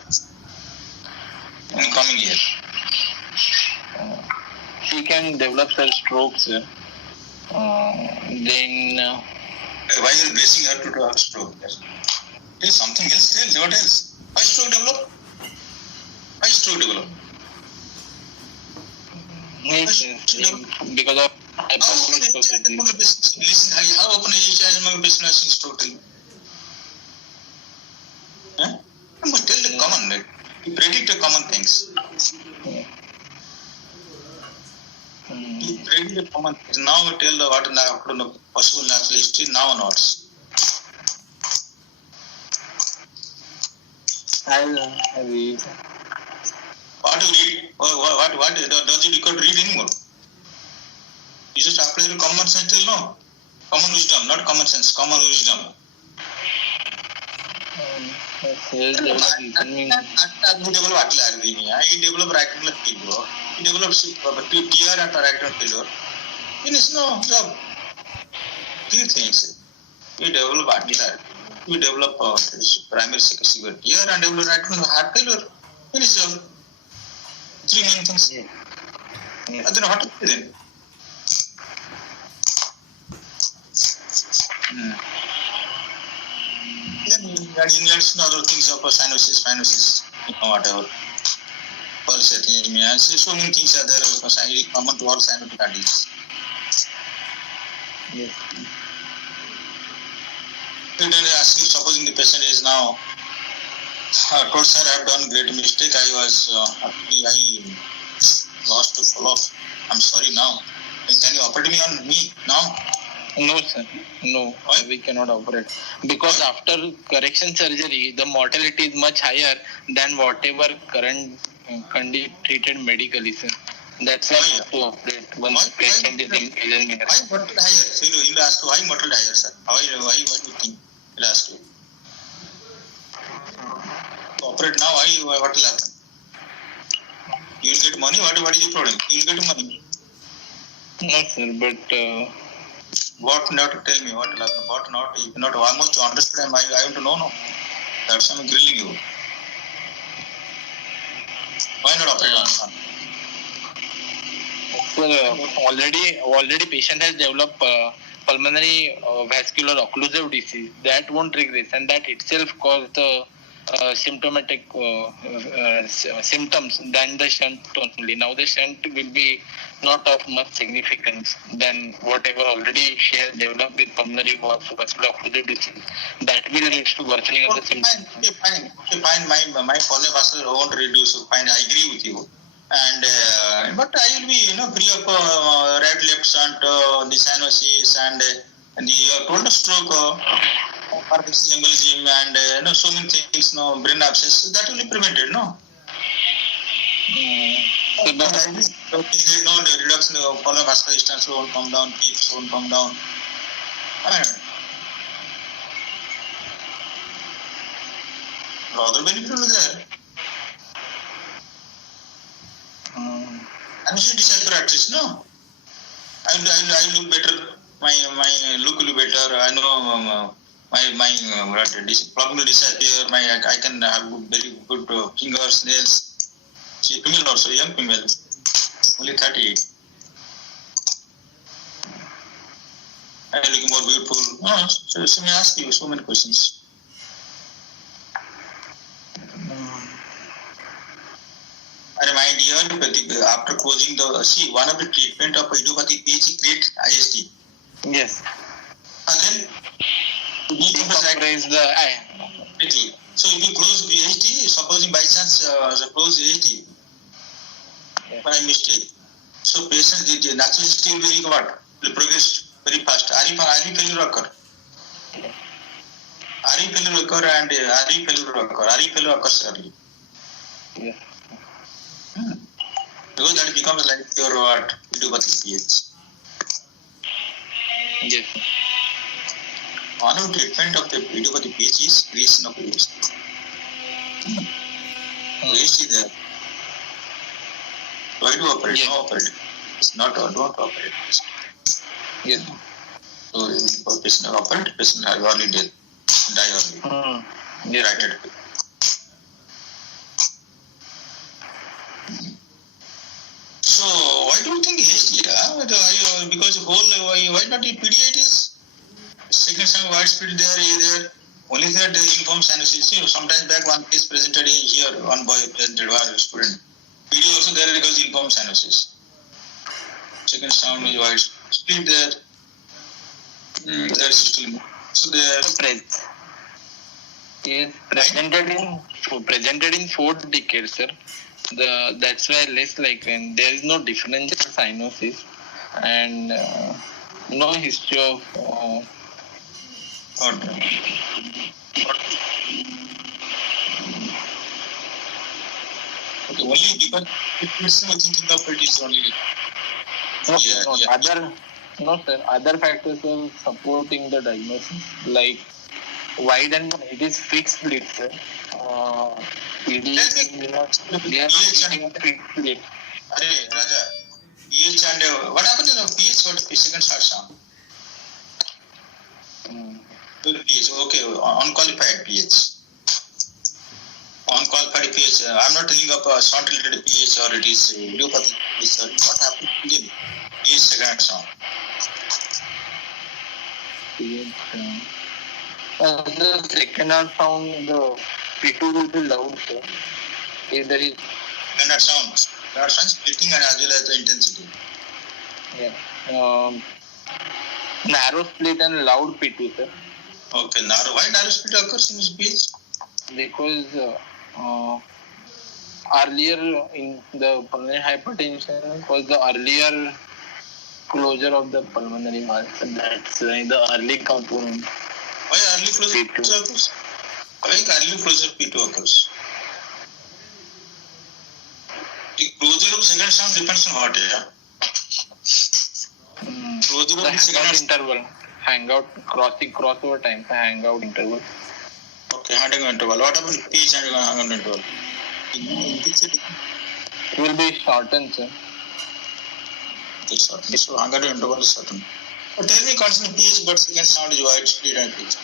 in the coming year? She can develop her strokes. Then. Why are you bracing her to have stroke? There's something else. What else? Why stroke develop? Because of hypertension. Listen, how often each asthmatic patient has seen stroke? I must tell the common. You predict the common things. You predict the common things. Now you tell what the possible natural history. Now onwards. I'll read. What do you read? What does it record read anymore? You just apply the common sense till no? Common wisdom, not common sense, common wisdom. He develop rectangular failure. He develops TR and rectangular failure. Finish no job. Three things. You develop articular. You develop primary severe TR and develop rectangular heart failure. Finish job. Three main things. Yeah. Then what is it? Then England's other things of sinuses, whatever. Polycythemia. So many things are there common to all scientific diseases. Yes. Then ask you, supposing the patient is now told, sir, I have done great mistake. I lost to follow up. I'm sorry now. Can you operate on me now? No, sir. No, why? We cannot operate. Because after correction surgery, the mortality is much higher than whatever current treated medically, sir. That's why we have to operate once patient is in Eisenmenger. Why mortality higher? So you will ask why mortality higher, sir? Why do you think? He'll ask you. To operate now, what will happen? You will get money. What is your problem? You will get money. No, sir, but what not to tell me? What will happen? What not? You cannot almost understand. I want to know. No, that's why I'm grilling you. Why not operate on? Sir, already patient has developed pulmonary vascular occlusive disease. That won't regress, and that itself caused the symptomatic symptoms than the shunt only. Now the shunt will be not of much significance than whatever already she has developed with pulmonary vascular occlusive disease. That will lead to worsening of the symptoms. Fine. My pulmonary vascular won't reduce. Fine, I agree with you. And but I will be free of right left shunt, the sinuses and the total stroke. Parkinson embolism and so many things, brain abscess, that will be prevented, no? The reduction of pulmonary vascular resistance won't come down, PFs won't come down. Other benefit will be there. And she decide practice, no? I look better. My look will be better. I know my problem will disappear. I can have very good fingers, nails. She female also, young female, only 38. I am looking more beautiful. Oh, so may ask you so many questions. I remind you, after closing one of the treatment of idiopathic PH create IST. Yes. And then decompress the eye. So if you close AST, supposing by chance close AST by mistake, so patient the natural history will be what? Will progress very fast. RE failure occur. RE failure occur and RE failure occurs early. Yes. Because that becomes like your what? Idiopathic PH. Yes. One of the treatment of the idiopathic PH is creation of AST. AST is there. Why do operate? Yes. No operate. It's not don't operate. Yes. So if patient operate, patient have early death, die early. Yes. Right. So why do you think AST? Because why not in pediatrics? Second time widespread there. Only that informed sinuses. Sometimes back one case presented here, one boy presented, one student. PD also there because informed sinuses. Second sound is widespread there. There is still so there. Is presented in fourth decade, sir. That's why less like when there is no differential cyanosis and no history of only because it's thinking of it is only other factors are supporting the diagnosis like wide and it is fixed bleed, sir. Fixed bleed. Raja, pH and what happens in the pH? What second start sound? pH, okay, unqualified pH. Unqualified pH. I'm not telling of sound related pH or it is idiopathic pH. What happens in the pH second sound? The second sound, the P2 will be loud, sir. If there is Second sound. That sound splitting and as well as the intensity. Yeah. Narrow split and loud P2, sir. Okay, narrow. Why narrow split occurs in this pH? Because earlier in the pulmonary hypertension was the earlier closure of the pulmonary valve. That's the early component. Why early closure P2 occurs? Why early closure P2 occurs? The closure of second sound depends on what, yeah? Closure of the second interval. Crossover time, hangout interval. Okay, hangout interval. What about pH and hangout interval? It will be shortened, sir. It's shortened. So hangout interval is shortened. But tell me constant pH, but second sound is wide split and pitch.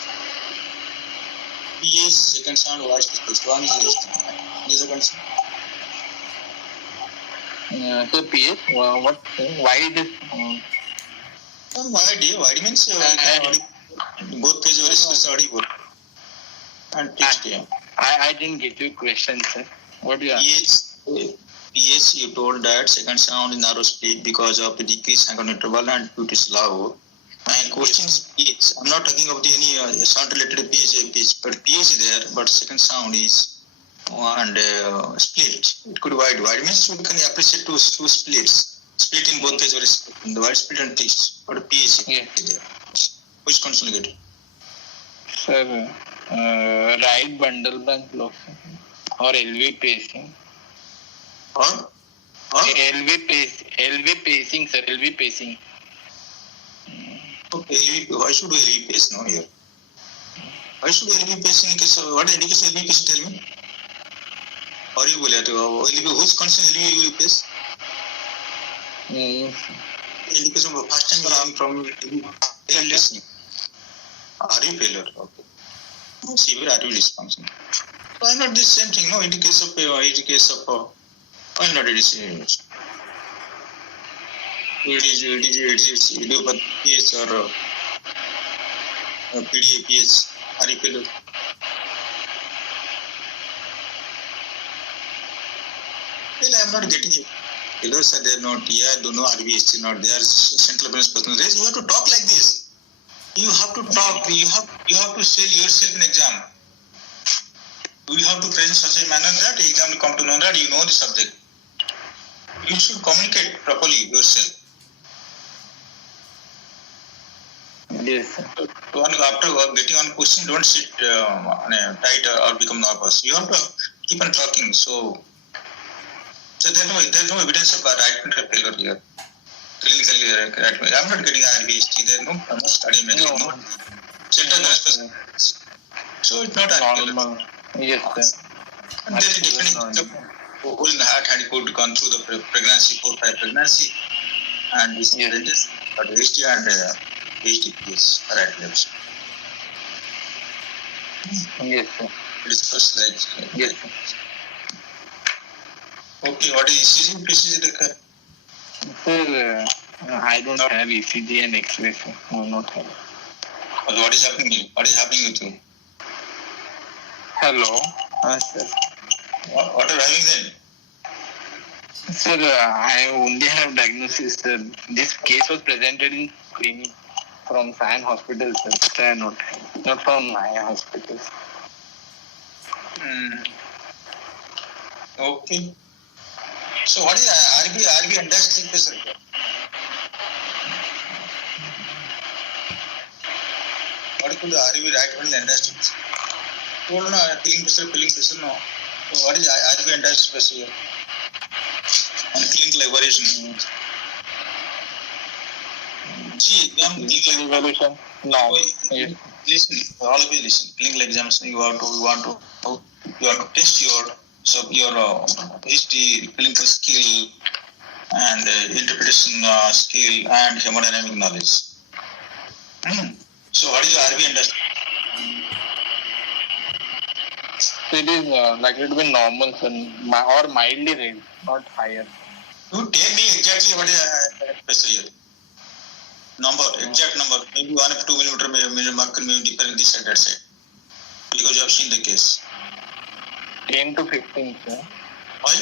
pH, second sound, wide split. One is a constant. So pH, what? Wide? Wide means both phase or space audible. And pitch. I didn't get your question, sir. What do you ask? pH, you told that second sound is narrow split because of the decreased hangout interval and P2 is low. My question is pH. I'm not talking about any sound related pH, but pH is there, but second sound is and split. It could be wide. Wide means we can appreciate two splits. Split in both phases, the wide split and fixed. But pH is there. Which condition you get? Sir, right bundle branch block or LV pacing. Or? LV pacing, sir. LV pacing. Okay, why should we LV pace now here? Why should LV pace in case of what indication LV pace? Tell me. Or you बोले तो LV whose concern LV pace? Indication of first time from LV. RV failure. Okay. Severe RV dysfunction. Why not this same thing? No, in the case of why not it is idiopathic or PDAPH RV failure. Well, I am not getting it. Failures are there not here, do no RVST not there, central venous personal. You have to talk like this. You have to talk. You have to sell yourself in exam. You have to present such a manner that exam will come to know that you know the subject. You should communicate properly yourself. Yes. After getting on question, don't sit tight or become nervous. You have to keep on talking. So there's no evidence of a right mental failure here. Clinically, I'm not getting RVST. There no study medicine. No. Central nervous. So it's not normal. Yes, sir. And there is definitely whole heart had gone through the pregnancy, 4-5 pregnancy, and this is but HT and HTPS right left. Yes, sir. Discuss like yes. Sir. Okay, what is ECG? PCG? Sir, I don't have ECG and X-ray. Sir. No, not have. What is happening? What is happening with you? Hello. Sir. What are you having then? Sir, I only have diagnosis. Sir. This case was presented in clinic from Sion Hospital, sir. Not from my hospital. Okay. So what is RV industry pressure? What is the RV right middle industry pressure? Told no, filling pressure no. So what is RV industry pressure here? And filling like variation. See, evaluation. No. Yes. Listen, all of you listen. Filling exams, you want to test your history, clinical skill, and interpretation skill and hemodynamic knowledge. So, what is the RV industry? It is likely to be normal, sir, or mildly raised, not higher. You tell me exactly what is pressure here. Exact number. Maybe 1 or 2 millimeter mercury may be different this side, that side. Because you have seen the case. 10 to 15, sir. Why?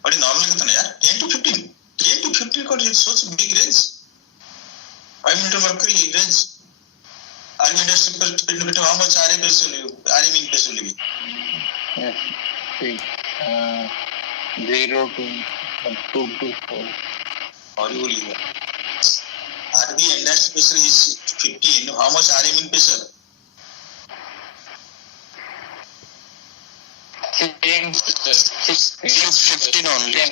What is normal? 10 to 15. 10 to 15 because it's such a big range. 5 millimeter mercury range. RV industry how much RV mean pressure will be? Yes. 0 to 2 to 4. Or you will leave. RV industry pressure is 15. How much RV mean pressure? 10, 15 only. 10.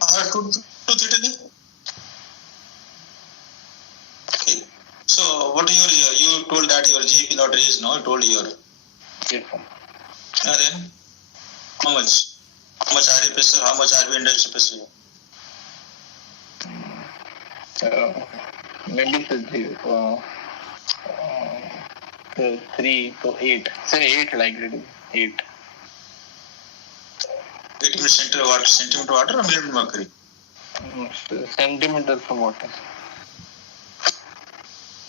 230? Okay. So, what you told that your GP not raised, no? You told your. Yes, sir. And then, how much? How much RV pressure? How much RV industry pressure? Maybe 3 to 8. Sir, 8 likely. 8. 8 centimeter water or millimeter mercury? Centimeters of water.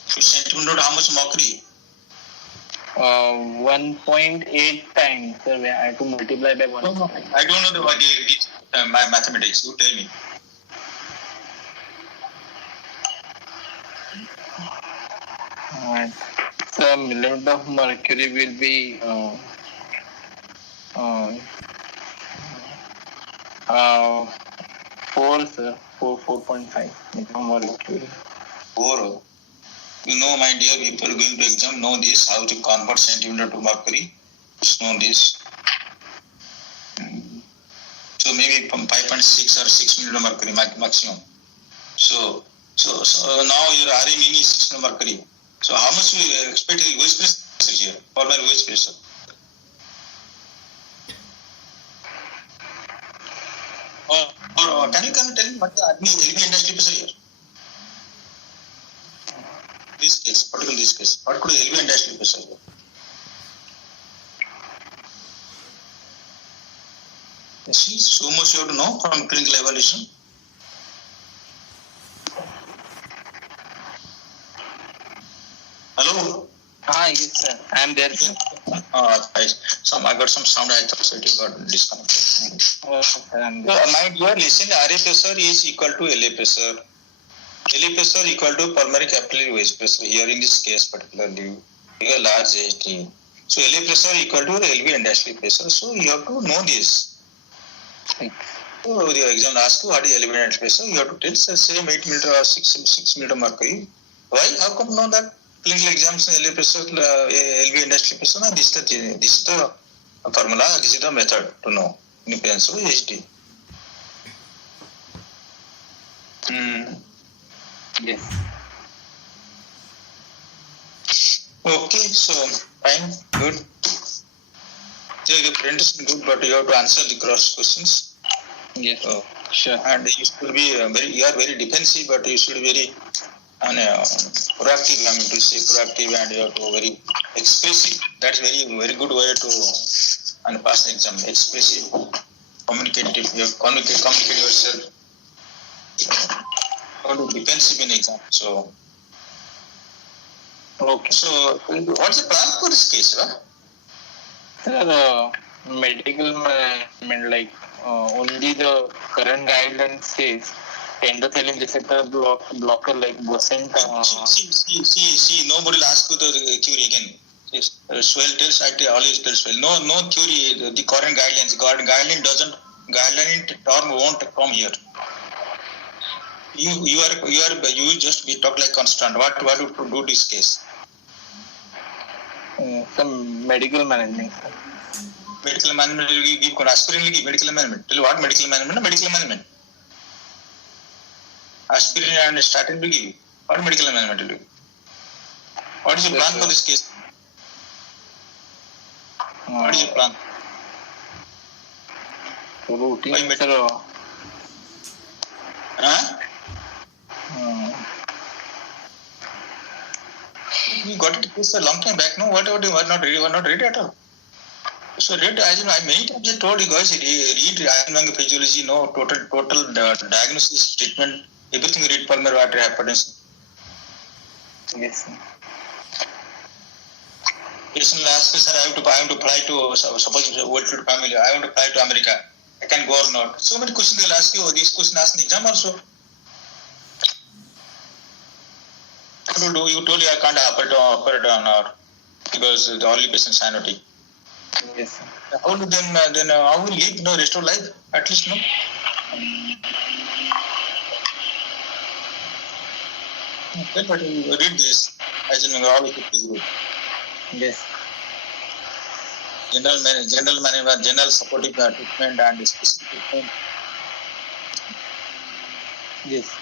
So centimeter, how much mercury? 1.8 times. Sir, I have to multiply by 1. I don't know my mathematics. You tell me. The millimeter of mercury will be 4, sir. 4.5 mercury. 4. You know, my dear people going to exam know this, how to convert centimeter to mercury. Just know this. So maybe from 5.6 or 6 millimeter mercury maximum. So now your RE mean is 6 mercury. So how much we expect the voice pressure here? Pulmonary voice pressure. Or can you tell me what the LV industry pressure here? This case, particularly this case, what could LV industry pressure here? See, so much you have to know from clinical evaluation. Hello? Yes, sir. I am there, sir. I got some sound. I thought it got disconnected. You are listening. RA pressure is equal to LA pressure. LA pressure equal to pulmonary capillary wedge pressure. Here in this case, particularly, you have large HT. So LA pressure equal to LV endoscopy pressure. So you have to know this. So the exam asks you what is LV endoscopy pressure. You have to tell same 8 meter or 6 meter mercury. Why? How come know that? Clinical exams LV pressure, LV endoscopy pressure. This is the formula. This is the method to know. Impedance of HT. Yes. Okay, so fine, good. The presentation good, but you have to answer the cross questions. Yes. Sure. And you should be you are very defensive, but you should be very proactive. I mean to say proactive, and you have to very expressive. That's very good way to pass the exam. Expressive, communicative. You have to communicate yourself. How to defensive in exam. So. Okay. So, what's the plan for this case, huh? Sir, medical management, like only the current guidelines says endothelin receptor blocker like Bosent. See, nobody will ask you the theory again. Swell tells, I always tell Swell. No theory. The current guidelines. Guideline term won't come here. You just be talk like constant. What to do this case? Some medical management. Medical management will give aspirin will give medical management. Tell what medical management? Medical management. Aspirin and statin will give. What medical management will give? What is your plan for this case? What is your plan? Routine. You got it a long time back. No, whatever you were not ready at all. So read as I many times I told you guys read Iron physiology, no total diagnosis, treatment, everything read pulmonary artery hypertension. Yes. Patient will ask, sir, I have to fly to suppose well-to-do family. I want to fly to America. I can go or not. So many questions they'll ask you. These questions asked in the exam also. You told you I can't operate on or because the only patient cyanotic. Yes. How do then how will live rest of life at least no? Okay, but you read this as in how it is good. Yes. General management, general supportive treatment and specific treatment. Yes.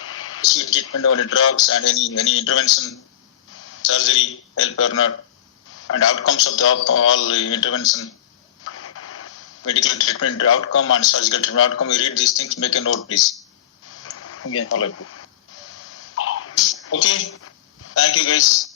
Specific treatment on drugs and any intervention, surgery, help or not, and outcomes of the all intervention, medical treatment outcome and surgical treatment outcome. You read these things, make a note, please. Yes. Okay. Thank you, guys.